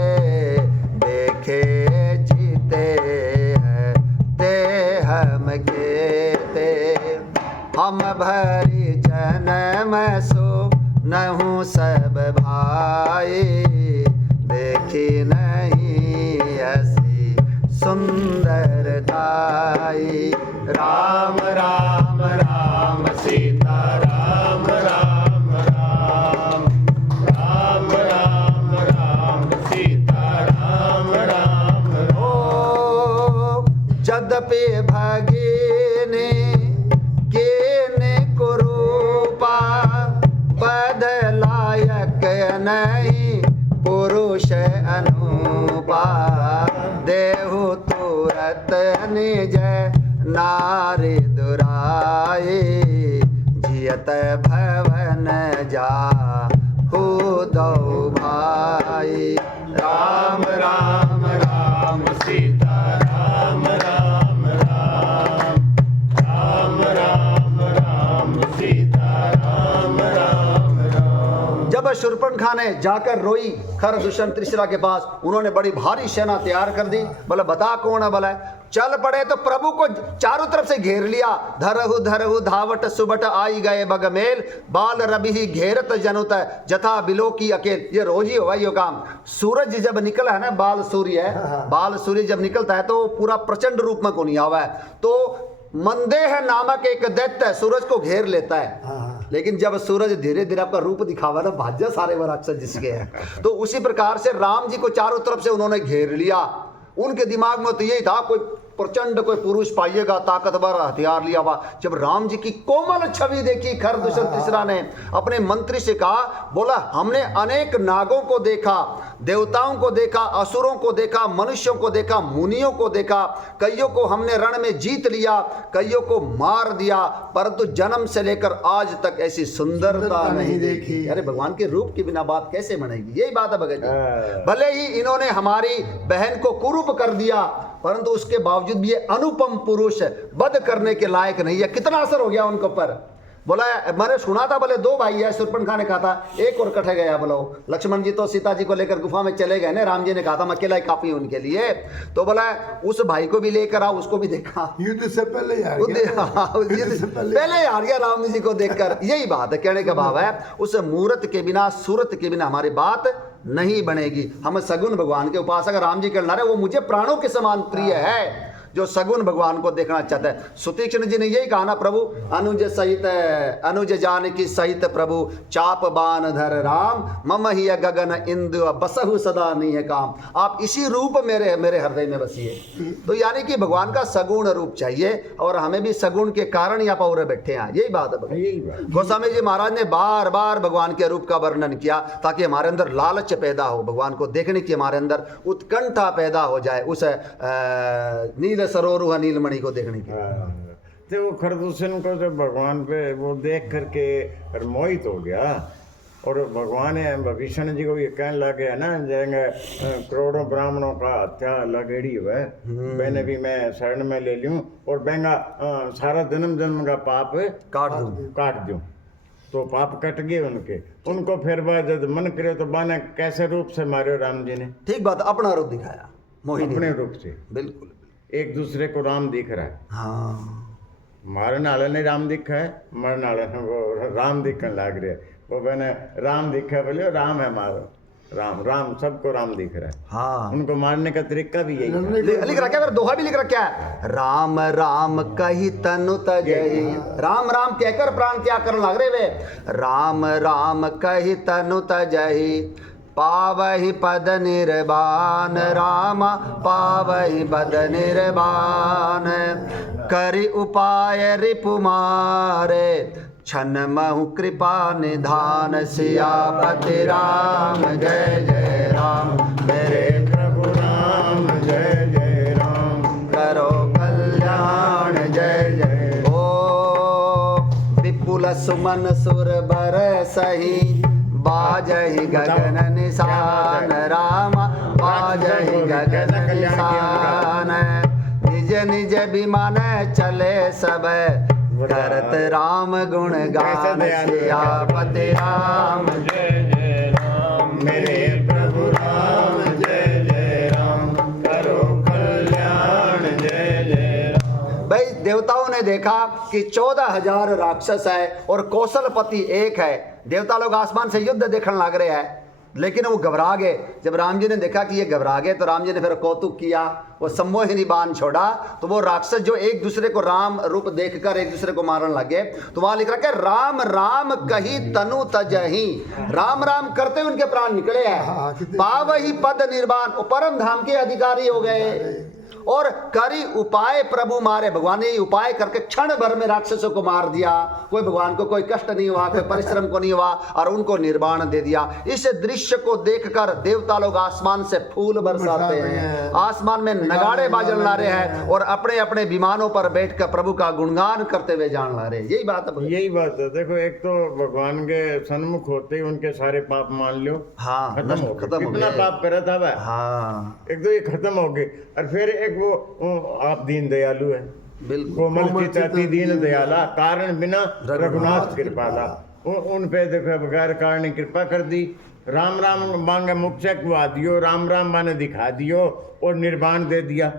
देखे जीते हैं ते हम केते। हम भरी जन्म सो नहु सब भाई, देखी नहीं ऐसी सुंदरताई। राम राम राम सीता राम राम राम, राम राम राम सीता राम राम। ओ जदपि भगिनी केने कुरूपा, बदलायक नहीं पुरुष अनुपा। दे जय नारे दुराए जियत भवन जा हो दो भाई। राम राम राम सीता राम राम राम राम राम राम सीता राम राम राम। जब शूर्पणखा ने जाकर रोई खरदूषण त्रिशरा के पास, उन्होंने बड़ी भारी सेना तैयार कर दी। बोले बता कौन है? बोला चल पड़े तो प्रभु को चारों तरफ से घेर लिया। धरहु धरहु धावट सुबट आई गए बगमेल, बाल रबी घेरत जनुत जथा बिलो की अकेल। ये रोज ही होगा ये काम। सूरज जब निकला है ना, बाल सूर्य है, बाल सूर्य जब निकलता है तो पूरा प्रचंड रूप में कोनी आवा है, तो मंदेह नामक एक दैत्य सूरज को घेर लेता है। लेकिन जब सूरज धीरे धीरे आपका रूप दिखावा ना, भाज्य सारे वो राक्षस जिसके हैं। तो उसी प्रकार से राम जी को चारों तरफ से उन्होंने घेर लिया। उनके दिमाग में तो यही था कोई प्रचंड कोई पुरुष पाइएगा, ताकतवर हथियार लिया हुआ। जब राम जी की कोमल छवि देखी खरदूषण तीसरा ने अपने मंत्री से कहा, बोला हमने अनेक नागों को देखा, देवताओं को देखा, असुरों को देखा, मनुष्यों को देखा, मुनियों को देखा, कईयों को हमने रण में जीत लिया, कईयों को मार दिया, परंतु जन्म से लेकर आज तक ऐसी सुंदरता नहीं देखी। अरे भगवान के रूप के बिना बात कैसे बनेगी? यही बात है भगत जी। भले ही इन्होंने हमारी बहन को कुरूप कर दिया, परंतु उसके बावजूद भी ये अनुपम पुरुष वध करने के लायक नहीं है। कितना असर हो गया उनके ऊपर। बोला मैंने सुना था, बोले दो भाई है, शूर्पणखा ने कहा था एक और कट गया। बोलो लक्ष्मण जी तो सीता जी को लेकर गुफा में चले गए ना, राम जी ने कहा था मैं अकेला ही काफी हूं उनके लिए। तो बोला उस भाई को भी लेकर आओ, उसको भी देखा। युद्ध से पहले ही पहले हार गया राम जी को देखकर। यही बात है, कहने का भाव है उस मूर्त के बिना, सूरत के बिना हमारी बात नहीं बनेगी। हम सगुन भगवान के उपासक राम जी कहना रहे, वो मुझे प्राणों के समान प्रिय है, जो सगुन भगवान को देखना चाहता है। सुतीक्ष्ण जी ने यही कहा ना, प्रभु अनुज सहित अनुज जानकी सहित प्रभु चाप बान धर राम, मम ही गगन इंदु बसहु सदा नहीं है काम। आप इसी रूप मेरे हृदय में बसिए। तो यानी कि भगवान का सगुण रूप चाहिए, और हमें भी सगुण के कारण यहाँ पर बैठे हैं। यही बात है। गोस्वामी जी महाराज ने बार बार भगवान के रूप का वर्णन किया ताकि हमारे अंदर लालच पैदा हो, भगवान को देखने की हमारे अंदर उत्कंठा पैदा हो जाए, उस नील सरोवर नीलमणि को देखने की। तो वो खरदूषण को जब भगवान पे वो देख करके मोहित हो गया, और भगवान भीषण जी को ये कहने लगे है ना, जाएंगे करोड़ों ब्राह्मणों का हत्या लगेड़ी हुआ है, मैंने भी मैं शरण में ले लूं और बेंगा सारा जन्म जन्म का पाप काट दूं। तो पाप कट गए उनको फिर बाद जब मन करे तो बाने कैसे रूप से मारे राम जी ने? ठीक बात, अपना रूप दिखाया, मोहिनी अपने रूप से। बिल्कुल एक दूसरे को राम दिख रहा है। हाँ, मारने वाले ने राम दिखा है, मरने वाले ने वो राम दिखने लग रहे। वो मैंने राम दिखा, बोले राम है मारो, राम राम सबको राम दिख रहा है। हाँ, उनको मारने का तरीका भी यही लिख रखा है, दोहा भी लिख रखा है, राम राम कही तनु तजहि। राम राम कहकर प्राण त्याग करने लग रहे वे। राम राम कही तनु तजहि, पावहि पद निर्वाण रामा पावहि पद निर्वाण। करि उपाय रिपु मारे, छन महु कृपा निधान। सियापति राम जय जय राम, मेरे प्रभु राम जय जय राम। करो कल्याण जय जय। ओ विपुल सुमन सुर बर सही, बाजहि गगन निशान राम बाजहि गगन निशान। निज निज विमान चले सब, करत राम गुण गान। सियापति राम जय जय राम, मेरे प्रभु राम जय जय राम। करो कल्याण जय जय राम। भाई देवताओं ने देखा कि 14,000 राक्षस है और कौशलपति एक है। देवता लोग आसमान से युद्ध देखने लग रहे हैं, लेकिन वो घबरा गए। जब राम जी ने देखा कि ये घबरा गए तो राम जी ने फिर कौतुक किया, वो सम्मोहिनी बाण छोड़ा, तो वो राक्षस जो एक दूसरे को राम रूप देखकर एक दूसरे को मारने लगे। तो वहां लिख रखा है राम राम कही तनु तजहि। राम राम करते उनके प्राण निकले हैं। पावहि पद निर्वाण, परम धाम के अधिकारी हो गए। और करी उपाय प्रभु मारे। भगवान ने उपाय करके क्षण भर में राक्षसों को मार दिया। कोई भगवान को कोई कष्ट नहीं हुआ, कोई परिश्रम को नहीं हुआ और उनको निर्वाण दे दिया। इस दृश्य को देखकर देवता लोग आसमान से फूल बरसाते हैं, आसमान में नगाड़े बाजन ला रहे हैं और अपने अपने विमानों पर बैठकर प्रभु का गुणगान करते हुए जान ला रहे हैं। यही बात है, यही बात है। देखो एक तो भगवान के सन्मुख होते ही उनके सारे पाप मान लो हाँ, खत्म हो गए। खत्म हो कितना गए। पाप करा था वह, हाँ एक तो ये खत्म हो गए। और फिर एक वो आप दीन दयालु है, बिल्कुल। कोमल चित्त अति दीन दयाला, कारण बिना रघुनाथ कृपाला। उन पे देखो बगैर कारण कृपा कर दी। राम राम मांगे मुख से कुआ दियो, राम राम माने दिखा दियो और निर्वाण दे दिया।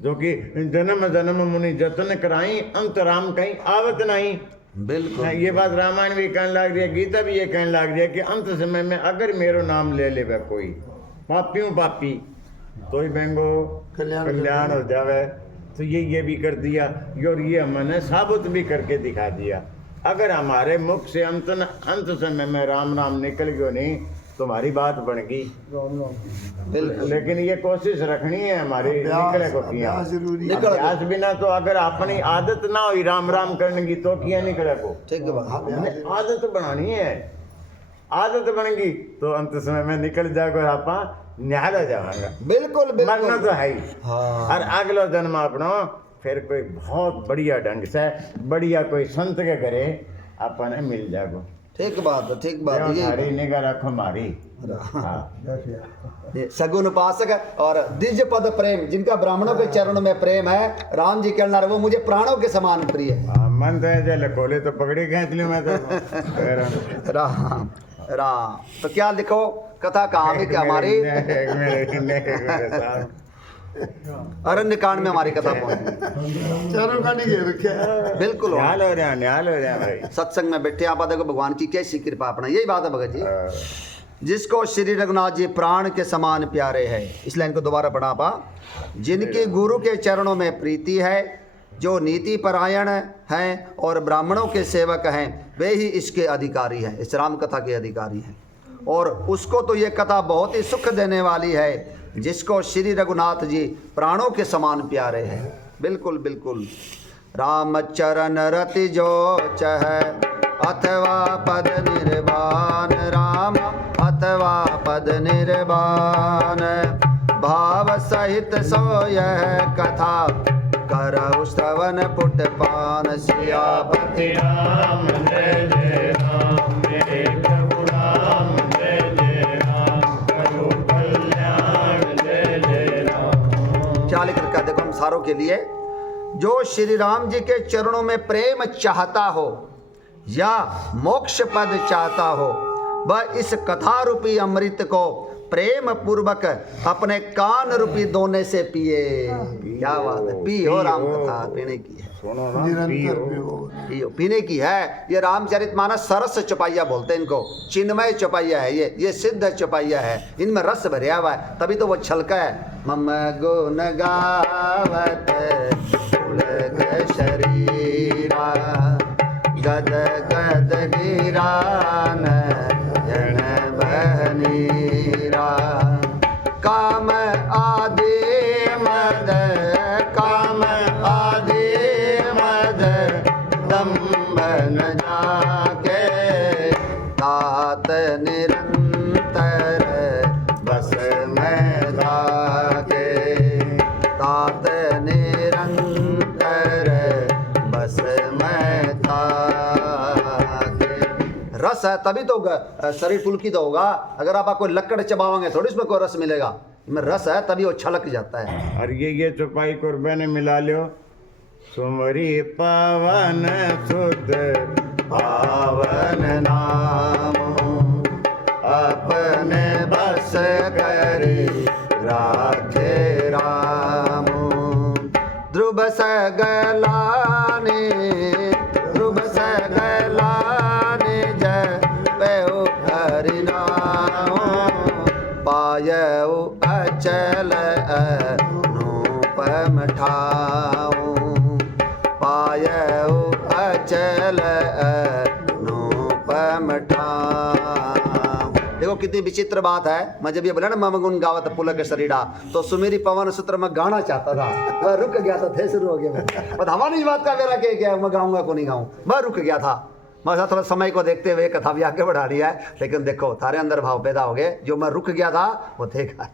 जो कि जन्म जन्म मुनि जतन कराई, अंत राम कहीं आवत नहीं। बिल्कुल ये बात रामायण भी कहने लग रही है, गीता भी ये कहने लग रही है कि अंत समय में अगर मेरो नाम ले ले कोई पापियों पापी तो ही बेंगो कल्याण हो जावे। तो ये भी कर दिया और ये हमने साबुत भी करके दिखा दिया। अगर हमारे मुख से अंत समय में राम राम निकल गयो नहीं तुम्हारी बात बन गई। लेकिन ये कोशिश रखनी है हमारी निकले को किया। अभ्यास बिना तो अगर अपनी आदत ना हुई राम राम करने की तो किया निकले को। ठीक है बात। हमने आदत बनानी है, आदत बनेगी तो अंत समय में निकल जाएगा और आप न्याला जाएगा। बिल्कुल मरना बिल्कुल। तो है ही। हाँ। और अगला जन्म अपना फिर कोई बहुत बढ़िया ढंग से बढ़िया कोई संत के घरे अपने मिल जाएगा। ठीक बात है, ठीक बात है। सारी ये निगाह रखो हमारी। हाँ। ये सगुन उपासक है और दिव्य पद प्रेम, जिनका ब्राह्मणों के चरणों में प्रेम है, राम जी कहना रहे वो मुझे प्राणों के समान प्रिय है। मन तो है जल खोले तो पगड़ी खींच लूं मैं तो। राम राम। तो क्या लिखो कथा कहाँ भी क्या हमारी अरण्य कांड में हमारी कथा पहुंची। चारों का नहीं घेर रखे हैं। बिल्कुल न्याल हो रहे हैं भाई। सत्संग में बैठे आप देखो भगवान की कैसी कृपा अपना। यही बात है भगत जी, जिसको श्री रघुनाथ जी प्राण के समान प्यारे हैं। इस लाइन को दोबारा पढ़ा पा। जिनकी गुरु के चरणों में प्रीति है, जो नीति परायण हैं और ब्राह्मणों के सेवक हैं, वे ही इसके अधिकारी हैं, इस राम कथा के अधिकारी हैं। और उसको तो ये कथा बहुत ही सुख देने वाली है, जिसको श्री रघुनाथ जी प्राणों के समान प्यारे हैं। बिल्कुल बिल्कुल। राम चरण रति जो चह अथवा पद निर्वाण, राम अथवा पद निर्वाण, भाव सहित सो यह कथा करऊ श्रवण पुट पान। सियापति राम जय जय राम, जय प्रभु राम जय जय राम, करो कल्याण जय जय राम। क्या लिख रखा है देखो हम सारों के लिए। जो श्री राम जी के चरणों में प्रेम चाहता हो या मोक्ष पद चाहता हो, वह इस कथा रूपी अमृत को प्रेम पूर्वक अपने कान रूपी दोने से पिए। क्या बात है, पियो राम कथा पीने की है। सुनो ना, निरंतर पियो पीने की है। ये रामचरितमानस सरस चौपाइया बोलते हैं इनको, चिन्मय चौपाइया है ये सिद्ध चौपाइया है। इनमें रस भरिया हुआ है, तभी तो वो छलका है। मम गुण गावत पुलक शरीरा, गद गद गिरान जन बहनीरा, काम आदि मद, काम आदि मद, दम्भ न जाके, तात निरंतर बस में जाके, तात निरंतर बस में ताके। रस है तभी तो शरीर पुलकित होगा। अगर आप कोई लकड़ चबाओगे थोड़ी उसमें कोई रस मिलेगा। इनमें रस है तभी वो छलक जाता है। और ये चौपाई कुर्बे ने मिला लियो। सुमरी पावन सुध पावन नाम, अपने बस करे राखे राम। ध्रुव सगलाने, ध्रुव सगलाने जय पेउ हरि नाम, पायउ अचल अनुपम ठाऊ, पायउ अचल अनुपम ठाऊ। देखो कितनी विचित्र बात है। मैं जब ये बोला ना मम गुण गावत पुलक शरीरा, तो सुमेरी पवन सूत्र में गाना चाहता था, मैं रुक गया था, थे शुरू हो गया मैं, बट हमारी बात का मेरा क्या मैं गाऊंगा को नहीं गाऊं, मैं रुक गया था। मैं थोड़ा समय को देखते हुए कथा भी आगे बढ़ा रही है, लेकिन देखो थारे अंदर भाव पैदा हो गए, जो मैं रुक गया था वो देखा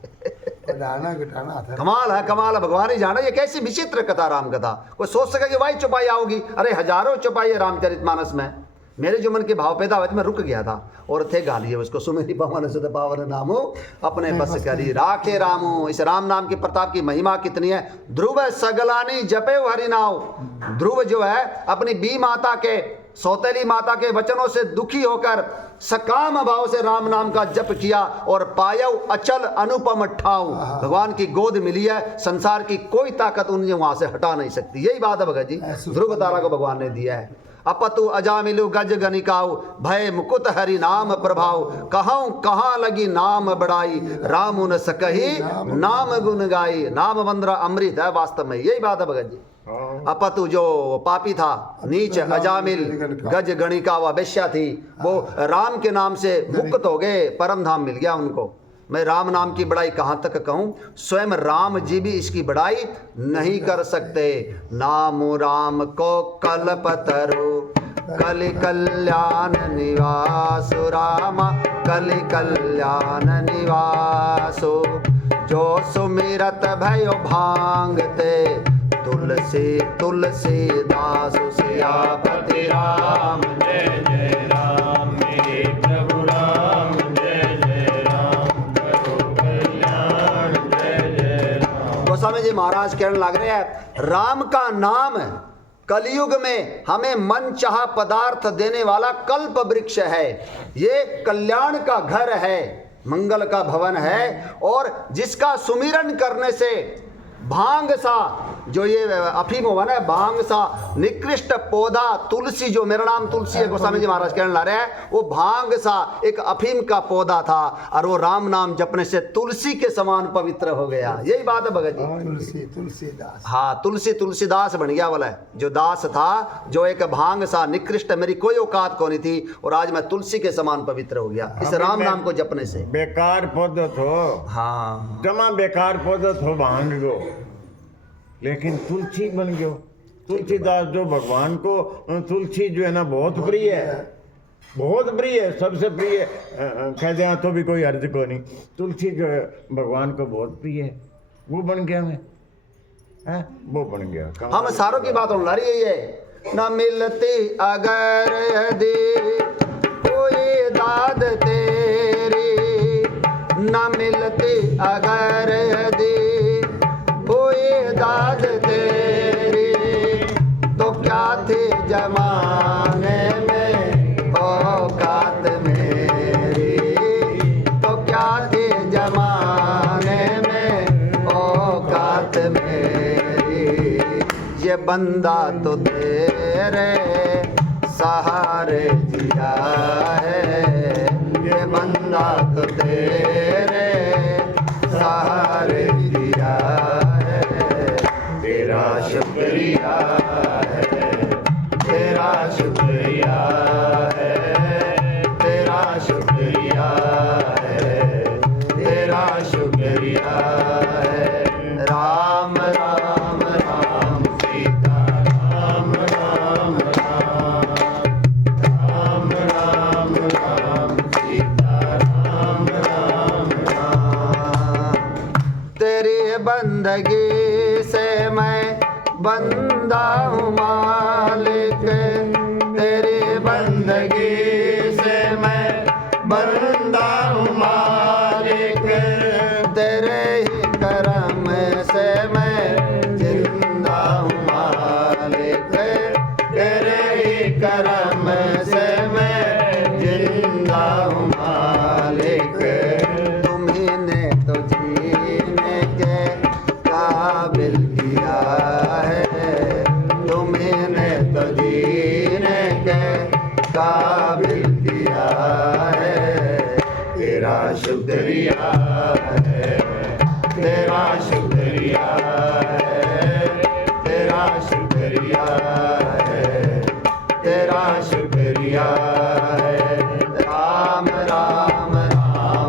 बढ़ाना घटाना था। कमाल है, कमाल है, भगवान ही जाना ये कैसी विचित्र कथा राम कथा। कोई सोच सके कि भाई चुपाई आओगी, अरे हजारों चुपाई है रामचरितमानस में। मेरे जो मन के भाव पैदा हुए थे, मैं रुक गया था और थे गा लिए उसको, सुमेरी पवन सुत पावन नामो अपने बस करी राखे रामो। इस राम नाम के प्रताप की महिमा कितनी है। ध्रुव सगलानी जपे हरि नाव, ध्रुव जो है अपनी बी माता के, सौतेली माता के वचनों से दुखी होकर सकाम भाव से राम नाम का जप किया और पायव अचल अनुपम ठाव, भगवान की गोद मिली है, संसार की कोई ताकत उन्हें वहां से हटा नहीं सकती। यही बात है भगत जी, ध्रुव तारा को भगवान ने दिया है। अपतु अजामिलु गज गनिकाऊ, भय मुकुत हरि नाम प्रभाव, कहूँ कहाँ लगी नाम बड़ाई, राम उन सकही नाम गुण गाई। नाम वंद्रा अमृत है वास्तव में, यही बात है भगत जी। अपतु जो पापी था, नीच अजामिल गज गणिका व वेश्या थी, वो राम के नाम से मुक्त हो गए, परम धाम मिल गया उनको। मैं राम नाम की बड़ाई कहाँ तक कहूँ, स्वयं राम जी भी इसकी बड़ाई नहीं कर सकते। नाम राम को कल्पतरु कलि कल्याण निवासु, रामा कलि कल्याण निवासु, जो सुमिरत भयो भांगते, तुलसी तुलसी दास सियापति राम जय जय राम, मेरे प्रभु राम जय जय राम, करो कल्याण जय जय राम। गोस्वामी जी महाराज कहने लग रहे हैं, राम का नाम कलयुग में हमें मन चाहा पदार्थ देने वाला कल्प वृक्ष है, ये कल्याण का घर है, मंगल का भवन है, और जिसका सुमिरन करने से भांग सा, जो ये अफीम हुआ ना, भांग सा निकृष्ट पौधा तुलसी, जो मेरा नाम तुलसी है, गोस्वामी जी महाराज कहने ला रहे हैं, वो भांग सा एक अफीम का पौधा था, और वो राम नाम जपने से तुलसी के समान पवित्र हो गया। यही बात है भगत जी। तुलसी तुलसीदास, हाँ, तुलसी तुलसीदास बन गया वाला है, जो दास था, जो एक भांग सा निकृष्ट, मेरी कोई औकात को नहीं थी, और आज मैं तुलसी के समान पवित्र हो गया इस राम नाम को जपने से। बेकार पौधा थो, हाँ जमा बेकार पौधा थो भांग गो, लेकिन तुलसी बन गयो। तुलसीदास जो भगवान को, तुलसी जो है ना बहुत प्रिय है, बहुत प्रिय है, सबसे प्रिय कह दे तो भी कोई अर्ज को नहीं। तुलसी जो है भगवान को बहुत प्रिय है, वो बन गया मैं, है वो बन गया। हम सारों की बात होने रही है, न मिलती अगर यदि कोई दाद तेरी, न मिलती अगर यदि कोई दाद तेरी, तो क्या थी जमाने में औकात मेरी, तो क्या थी जमाने में औकात मेरी, ये बंदा तो तेरे सहारे जिया है, ये बंदा तो तेरे सहारे जिया है, तेरा शुक्रिया है, तेरा शुक्रिया है, तेरा शुक्रिया है, तेरा शुक्रिया है। राम राम राम सीता राम राम राम, राम राम राम सीता राम राम राम। तेरी बंदगी से मैं बंदा हूँ मालिक, तेरी बंदगी से मैं बंदा हूँ मालिक, तेरे ही करम से मैं जिंदा हूँ मालिक, तेरे ही करम से मैं जिंदा हूँ मालिक, तुम्ही ने तो जीने के काबिल किया है, तुम्ही ने तो जीने के काबिल किया है, तेरा शुक्रिया है, तेरा शुक्रिया है, तेरा शुक्रिया है, तेरा शुक्रिया है। राम राम राम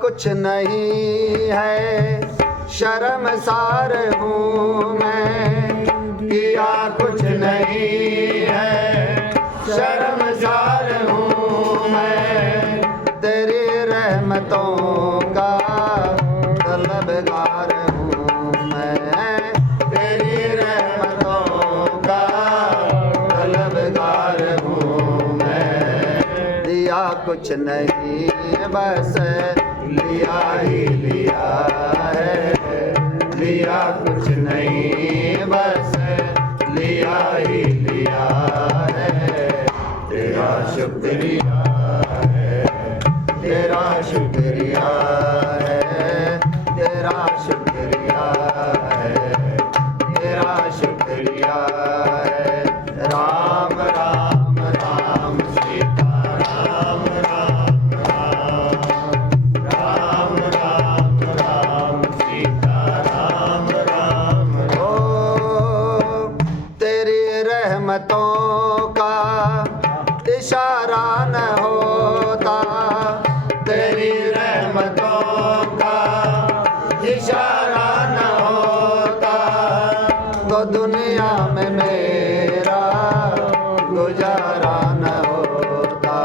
कुछ नहीं है, शर्मसार हूँ मैं, किया कुछ नहीं है, शर्मसार हूँ मैं, तेरी रहमतों का तलबगार हूँ मैं, तेरी रहमतों का तलबगार हूँ मैं, दिया कुछ नहीं बस लिया ही लिया है, लिया कुछ नहीं बस लिया ही लिया है, तेरा शुक्रिया है, तेरा शुक्रिया है, तेरा शुक्रिया है, तेरा शुक्रिया है। राम राम राम सीता राम राम राम राम राम सीता राम राम ओ तेरी रहमतों का इशारा न होता, तेरी रहमतों का इशारा न होता, तो दुनिया में मेरा गुजारा न होता,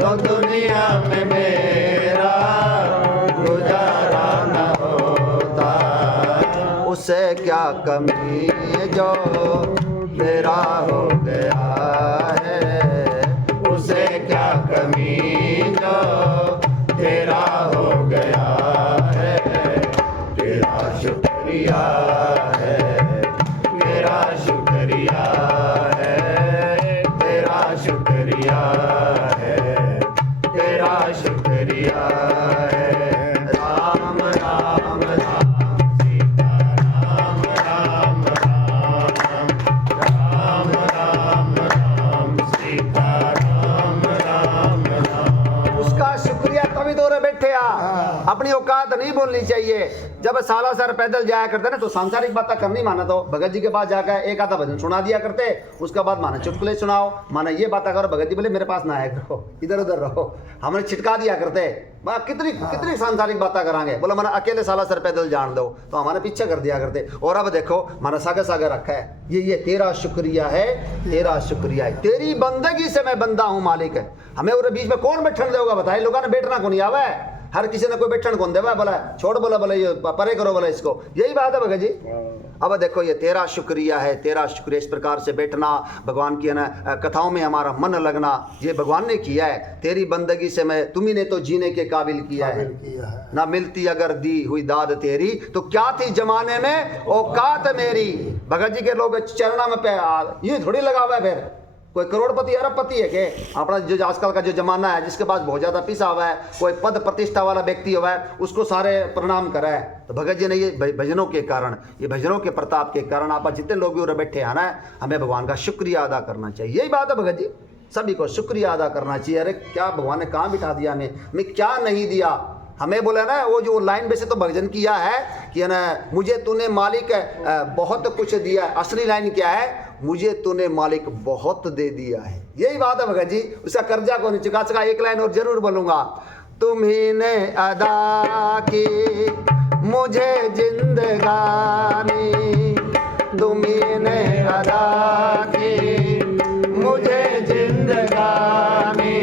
तो दुनिया में मेरा गुजारा न होता। उसे क्या कमी जो तेरा हो गया है, उसे क्या कमी जो तेरा हो गया है, तेरा शुक्रिया है, तेरा शुक्रिया है, तेरा शुक्रिया है, तेरा शुक्रिया है। राम राम राम सीता राम राम राम राम राम सीता राम राम राम। उसका शुक्रिया तभी दो बैठे आ, अपनी औकात नहीं बोलनी चाहिए। जब साला सर पैदल जाया करते ना तो सांसारिक बातें करनी, माना तो भगत जी के पास जाकर एक आधा भजन सुना दिया करते, उसके बाद माना चुटकुले सुनाओ, माना ये बातें करो। भगत जी बोले मेरे पास ना आया करो, इधर उधर रहो, हमने छिटका दिया करते। कितनी कितनी सांसारिक बातें करांगे, बोला मैंने अकेले साला सर पैदल जान दो, तो हमारे पीछे कर दिया करते। और अब देखो माना सागे सागे रखा है, ये तेरा शुक्रिया है, तेरा शुक्रिया है, तेरी बंदगी से मैं बंदा हूँ मालिक है। हमें और बीच में कौन बैठने देगा बताए, लोगों ने बैठना को नहीं आवा है, हर किसी ने कोई बैठन कौन देवा, बोला छोड़, बोला ये परे करो, बोला इसको, यही बात है भगत जी। अब देखो ये तेरा शुक्रिया है, तेरा शुक्रिया, इस प्रकार से बैठना, भगवान की ना कथाओं में हमारा मन लगना, ये भगवान ने किया है। तेरी बंदगी से मैं, तुम्ही ने तो जीने के काबिल किया है, ना मिलती अगर दी हुई दाद तेरी, तो क्या थी जमाने में औकात मेरी। भगत जी के लोग चरणा में पे ये थोड़ी लगा हुआ है, फिर कोई करोड़पति अरबपति है के अपना जो आजकल का जो जमाना है, जिसके पास बहुत ज्यादा पैसा हुआ है, कोई पद प्रतिष्ठा वाला व्यक्ति हुआ है, उसको सारे प्रणाम करा है। तो भगत जी ने ये भजनों के कारण, ये भजनों के प्रताप के कारण आप जितने लोग भी उधर बैठे हैं ना, हमें भगवान का शुक्रिया अदा करना चाहिए। यही बात है भगत जी, सभी को शुक्रिया अदा करना चाहिए। अरे क्या भगवान ने कहाँ बिठा दिया हमें क्या नहीं दिया हमें। बोला ना वो जो लाइन वैसे तो भजन किया है कि ना, मुझे तूने मालिक बहुत कुछ दिया। असली लाइन क्या है, मुझे तूने मालिक बहुत दे दिया है। यही बात है भगत जी, उसका कर्जा को नहीं चुका सका। एक लाइन और जरूर बोलूंगा, तुम्ही ने अदा की मुझे जिंदगानी, तुम्ही ने अदा की मुझे जिंदगानी,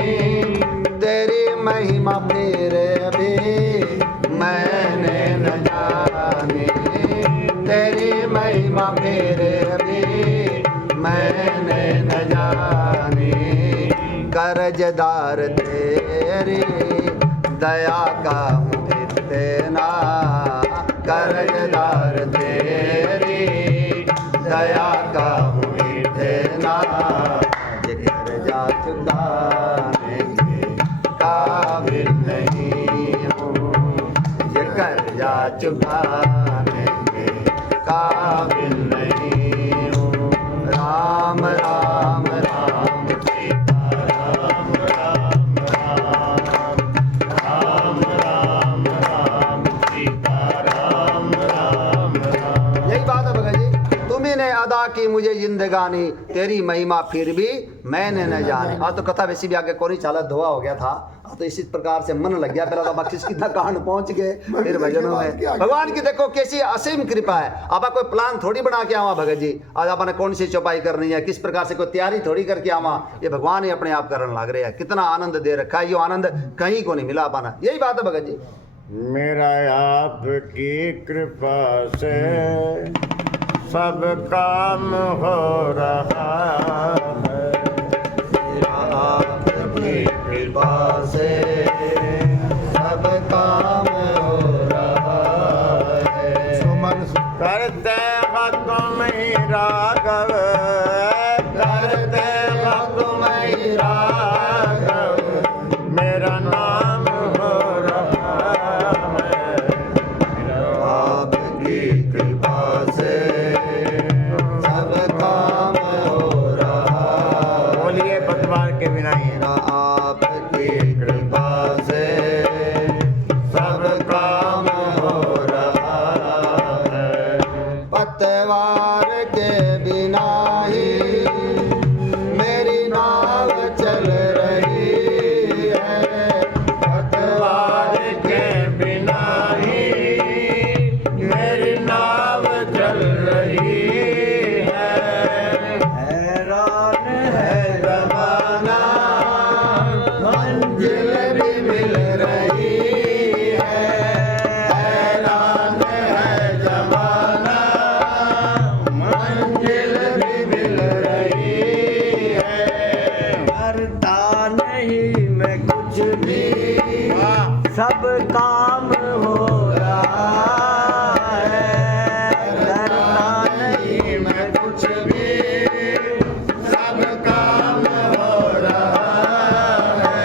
तेरी महिमा फिर भी मैंने न जानी, तेरी महिमा फिर भी मैंने न जानी, कर्जदार तेरी दया का हूँ इतना, कर्जदार तेरी दया का हूँ इतना, ये कर्जा चुकाने के काबिल नहीं हूँ, ये कर्जा चुकाने के काबिल नहीं हूँ। राम राम राम सीता राम राम राम राम राम सीता राम राम राम। यही बात है भगत जी, तुम्ही ने अदा की मुझे जिंदगानी, तेरी महिमा फिर भी मैंने न जाने। आज तो कथा वैसी भी आगे कोरी चालत धोआ हो गया था। आज तो इसी प्रकार से मन लग गया। पहला तो बख्शिश कितना कांड पहुंच गए, फिर भजनों में भगवान की देखो कैसी असीम कृपा है। आप कोई प्लान थोड़ी बना के आवा भगत जी, आज आपने कौन सी चौपाई करनी है, किस प्रकार से कोई तैयारी थोड़ी करके आवा, ये भगवान ही अपने आप करने लग रहे हैं। कितना आनंद दे रखा है, ये आनंद कहीं को नहीं मिला पाना। यही बात है भगत जी। मेरा आपकी कृपा से सब काम हो रहा है, मेरा आपकी कृपा से सब काम हो रहा है। करते वक्त में राघव, करते वक्त में राघव, मेरा नाम हो रहा है। आपकी कृपा से सब काम हो रहा है। बोलिए पतवार के बिना ही मेरा आपकी कृपा से सब काम हो रहा है। पतवार के बिना ही मेरी नाव चल रही है। पतवार के बिना ही मेरी नाव चल रही है। हैरान है ज़माना, मंजिल भी मिल रही है। हैरान है ज़माना, मंजिल भी मिल रही है। करता नहीं मैं कुछ भी, सब काम हो रहा है। करता नहीं मैं कुछ भी, सब काम हो रहा है।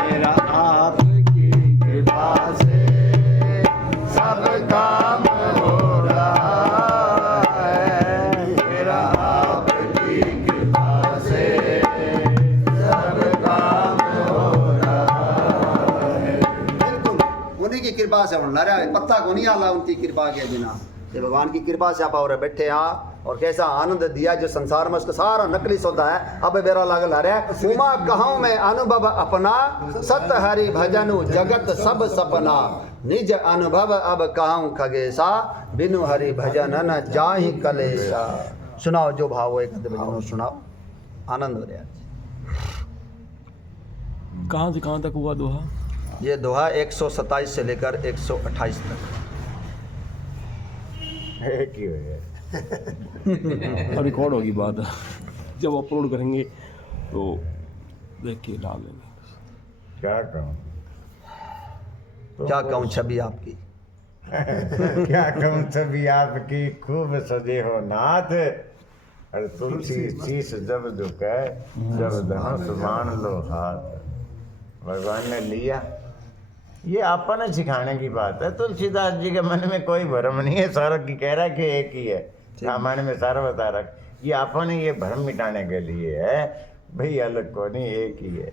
मेरा आपकी कृपा से सब काम हो रहा है। मेरा आपकी कृपा से सब काम हो रहा है। बिल्कुल उन्हीं की कृपा से होना रहा है, पत्ता को नहीं आला उनकी कृपा के बिना। ये भगवान की कृपा से आप और बैठे यहाँ, और कैसा आनंद दिया जो संसार में उसका सारा नकली सौदा है। अब मेरा लागल आ रहा है, उमा कहूँ मैं अनुभव अपना, सत हरि भजनु जगत सब सपना। निज अनुभव अब कहूँ खगेशा, बिनु हरि भजन न जाहि कलेशा। सुनाओ जो भाव हो, एक भजन सुनाओ, आनंद हो रहा है। कहाँ से कहाँ तक हुआ दोहा? ये दोहा 127 से लेकर 128 तक। एक ही हो गया। और रिकॉर्ड होगी बात, जब अपलोड करेंगे तो देख के डाल देंगे। क्या कहूँ क्या कहूँ छवि आपकी, क्या कहूँ सभी आपकी खूब सजे हो नाथ। अरे तुलसी शीश जब झुके, जब धनुष मान लो हाथ। भगवान ने लिया, ये आपने सिखाने की बात है। तुलसीदास जी के मन में कोई भ्रम नहीं है, सारा की कह रहा है कि एक ही है, रामायण में सारा बता रहा है। ये आपने ये भ्रम मिटाने के लिए है भाई, अलग को नहीं, एक ही है।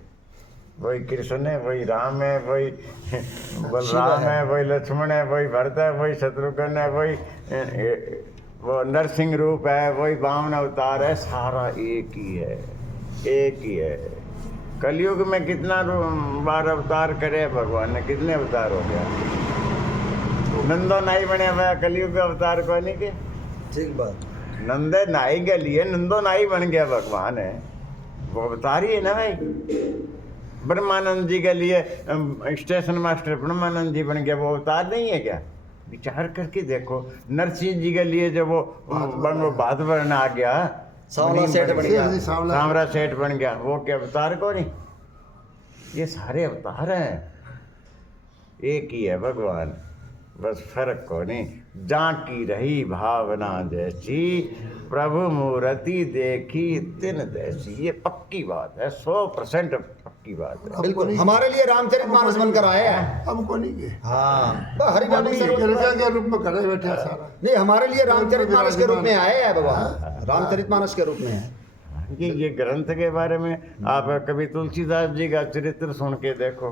वही कृष्ण है, वही राम है, वही बलराम है, वही लक्ष्मण है, वही भरत है, वही शत्रुघ्न है, वही वो नरसिंह रूप है, वही वामन अवतार है, सारा एक ही है, एक ही है। कलयुग में कितना बार अवतार करे भगवान ने, कितने अवतार हो गया। नंदो नाई बने हुआ कलयुग का अवतार को नहीं के, ठीक बात। नंदे नाई के लिए नंदो नाई बन गया भगवान है, वो अवतार ही है ना भाई। ब्रह्मानंद जी के लिए स्टेशन मास्टर ब्रह्मानंद जी बन गया, वो अवतार नहीं है क्या? विचार करके देखो। नरसिंह जी के लिए जब वो बात बन आ गया, सांवला सेठ बन गया, सांवरा सेठ बन गया, वो क्या अवतार को नहीं? ये सारे अवतार हैं, एक ही है भगवान, बस फर्क को नहीं। जा की रही भावना जैसी, प्रभु मूर्ति देखी तिन जैसी। ये पक्की बात है, 100% पक्की बात है। बिल्कुल हमारे लिए रामचरितमानस बनकर आए हैं। हमको नहीं गए, हाँ हरिभक्ति के रूप में खड़े बैठे हैं सारा। नहीं, हमारे लिए रामचरितमानस के रूप में आए हैं भगवान, रामचरितमानस के रूप में है। ये ग्रंथ के बारे में आप कभी तुलसीदास जी का चरित्र सुन के देखो,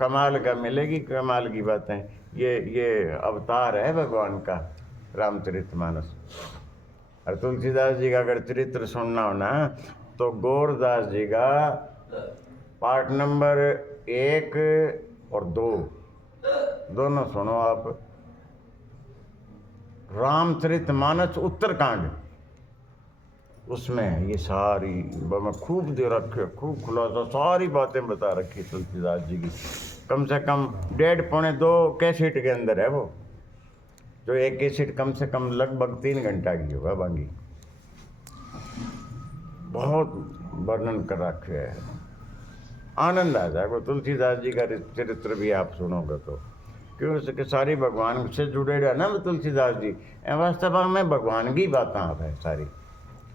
कमाल का मिलेगी, कमाल की बातें। ये अवतार है भगवान का रामचरितमानस। और तुलसीदास जी का अगर चरित्र सुनना हो ना, तो गौरदास जी का पार्ट नंबर 1 और 2 दोनों सुनो आप। रामचरितमानस उत्तरकांड, उसमें ये सारी मैं खूब दे रखे, खूब खुलासा सारी बातें बता रखी तुलसीदास जी की। कम से कम 1.5-2 कैसेट के अंदर है वो, जो एक कैसेट कम से कम लगभग 3 घंटा की होगा बांगी। बहुत वर्णन कर रखे है, आनंद आ जाएगा। तुलसीदास जी का चरित्र भी आप सुनोगे तो, क्यों उसके सारी भगवान से जुड़े रहे ना तुलसीदास जी। वास्तव में भगवान की बातें आप है सारी।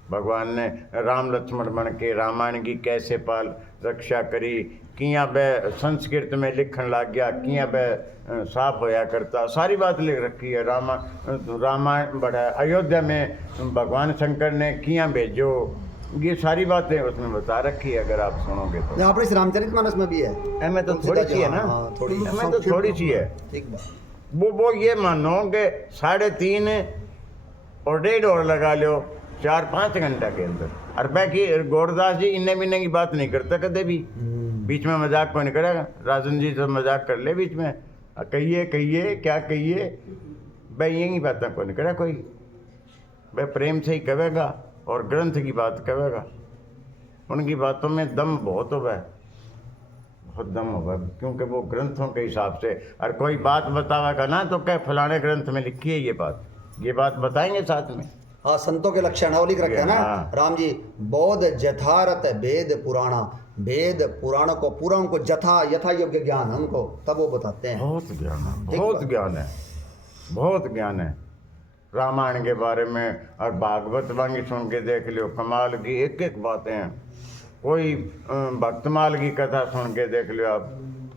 भगवान ने राम लक्ष्मण बन के रामायण की कैसे पाल रक्षा करी, किया बे संस्कृत में लिखन लग गया, किया बे साफ होया करता, सारी बात लिख रखी है। रामायण बड़ा अयोध्या में भगवान शंकर ने किया भेजो, ये सारी बातें उसमें बता रखी है अगर आप सुनोगे तो। यहाँ पर रामचरितमानस में भी है, एमें तो थोड़ी सी है ना, एमें तो थोड़ी सी है। ठीक बात। वो ये मानो कि 3.5 और 1.5 और लगा लो 4-5 घंटा के अंदर। और बाकी गौरदास जी इन्ने बिन्ने की बात नहीं करता कदे भी, बीच में मजाक कोई नहीं करेगा। राजन जी तो मजाक कर ले बीच में, कहिए क्या कहिए भाई, यही बातें कोई नहीं करे कोई भाई, प्रेम से ही कहेगा और ग्रंथ की बात कहेगा। उनकी बातों में दम बहुत होगा, बहुत दम होगा, क्योंकि वो ग्रंथों के हिसाब से। और कोई बात बतावेगा ना तो क्या फलाने ग्रंथ में लिखी है ये बात बताएंगे साथ में। हाँ, संतों के लक्षण वो लिख रखे हैं ना। हाँ। राम जी बौद्ध जथारत वेद पुराणा, वेद पुराणों को पूरा उनको यथा योग्य ज्ञान है उनको, तब वो बताते हैं। बहुत ज्ञान है, बहुत ज्ञान है रामायण के बारे में। और भागवत वांगी सुन के देख लो, कमाल की एक एक बातें हैं। कोई भक्तमाल की कथा सुन के देख लो आप,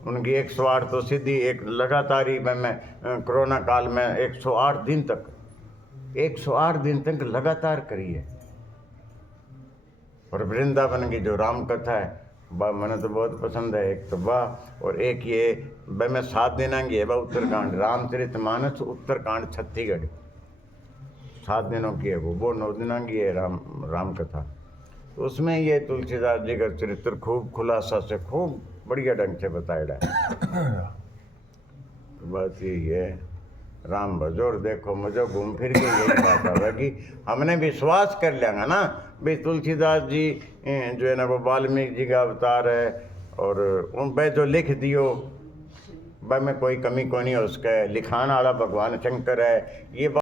उनकी 108 तो सीधी एक लगातार ही मैं कोरोना काल में 108 दिन तक लगातार करी है। और वृंदावन की जो राम कथा है वाह, मैंने तो बहुत पसंद है। एक तो वाह, और एक ये भाई मैं 7 दिनों की है वाह उत्तरकांड, रामचरितमानस उत्तरकांड छत्तीसगढ़ 7 दिनों की है वो 9 दिनों की है राम कथा। तो उसमें ये तुलसीदास जी का चरित्र खूब खुलासा से खूब बढ़िया ढंग से बताया है। तो बात यही है, राम भजोर देखो मुझे घूम फिर के यही बात है कि हमने विश्वास कर लेंगे ना भाई तुलसीदास जी जो है ना वो वाल्मीकि जी का अवतार है, और उन पे जो लिख दियो भाई में कोई कमी कोई नहीं है, उसका लिखान वाला भगवान शंकर है। ये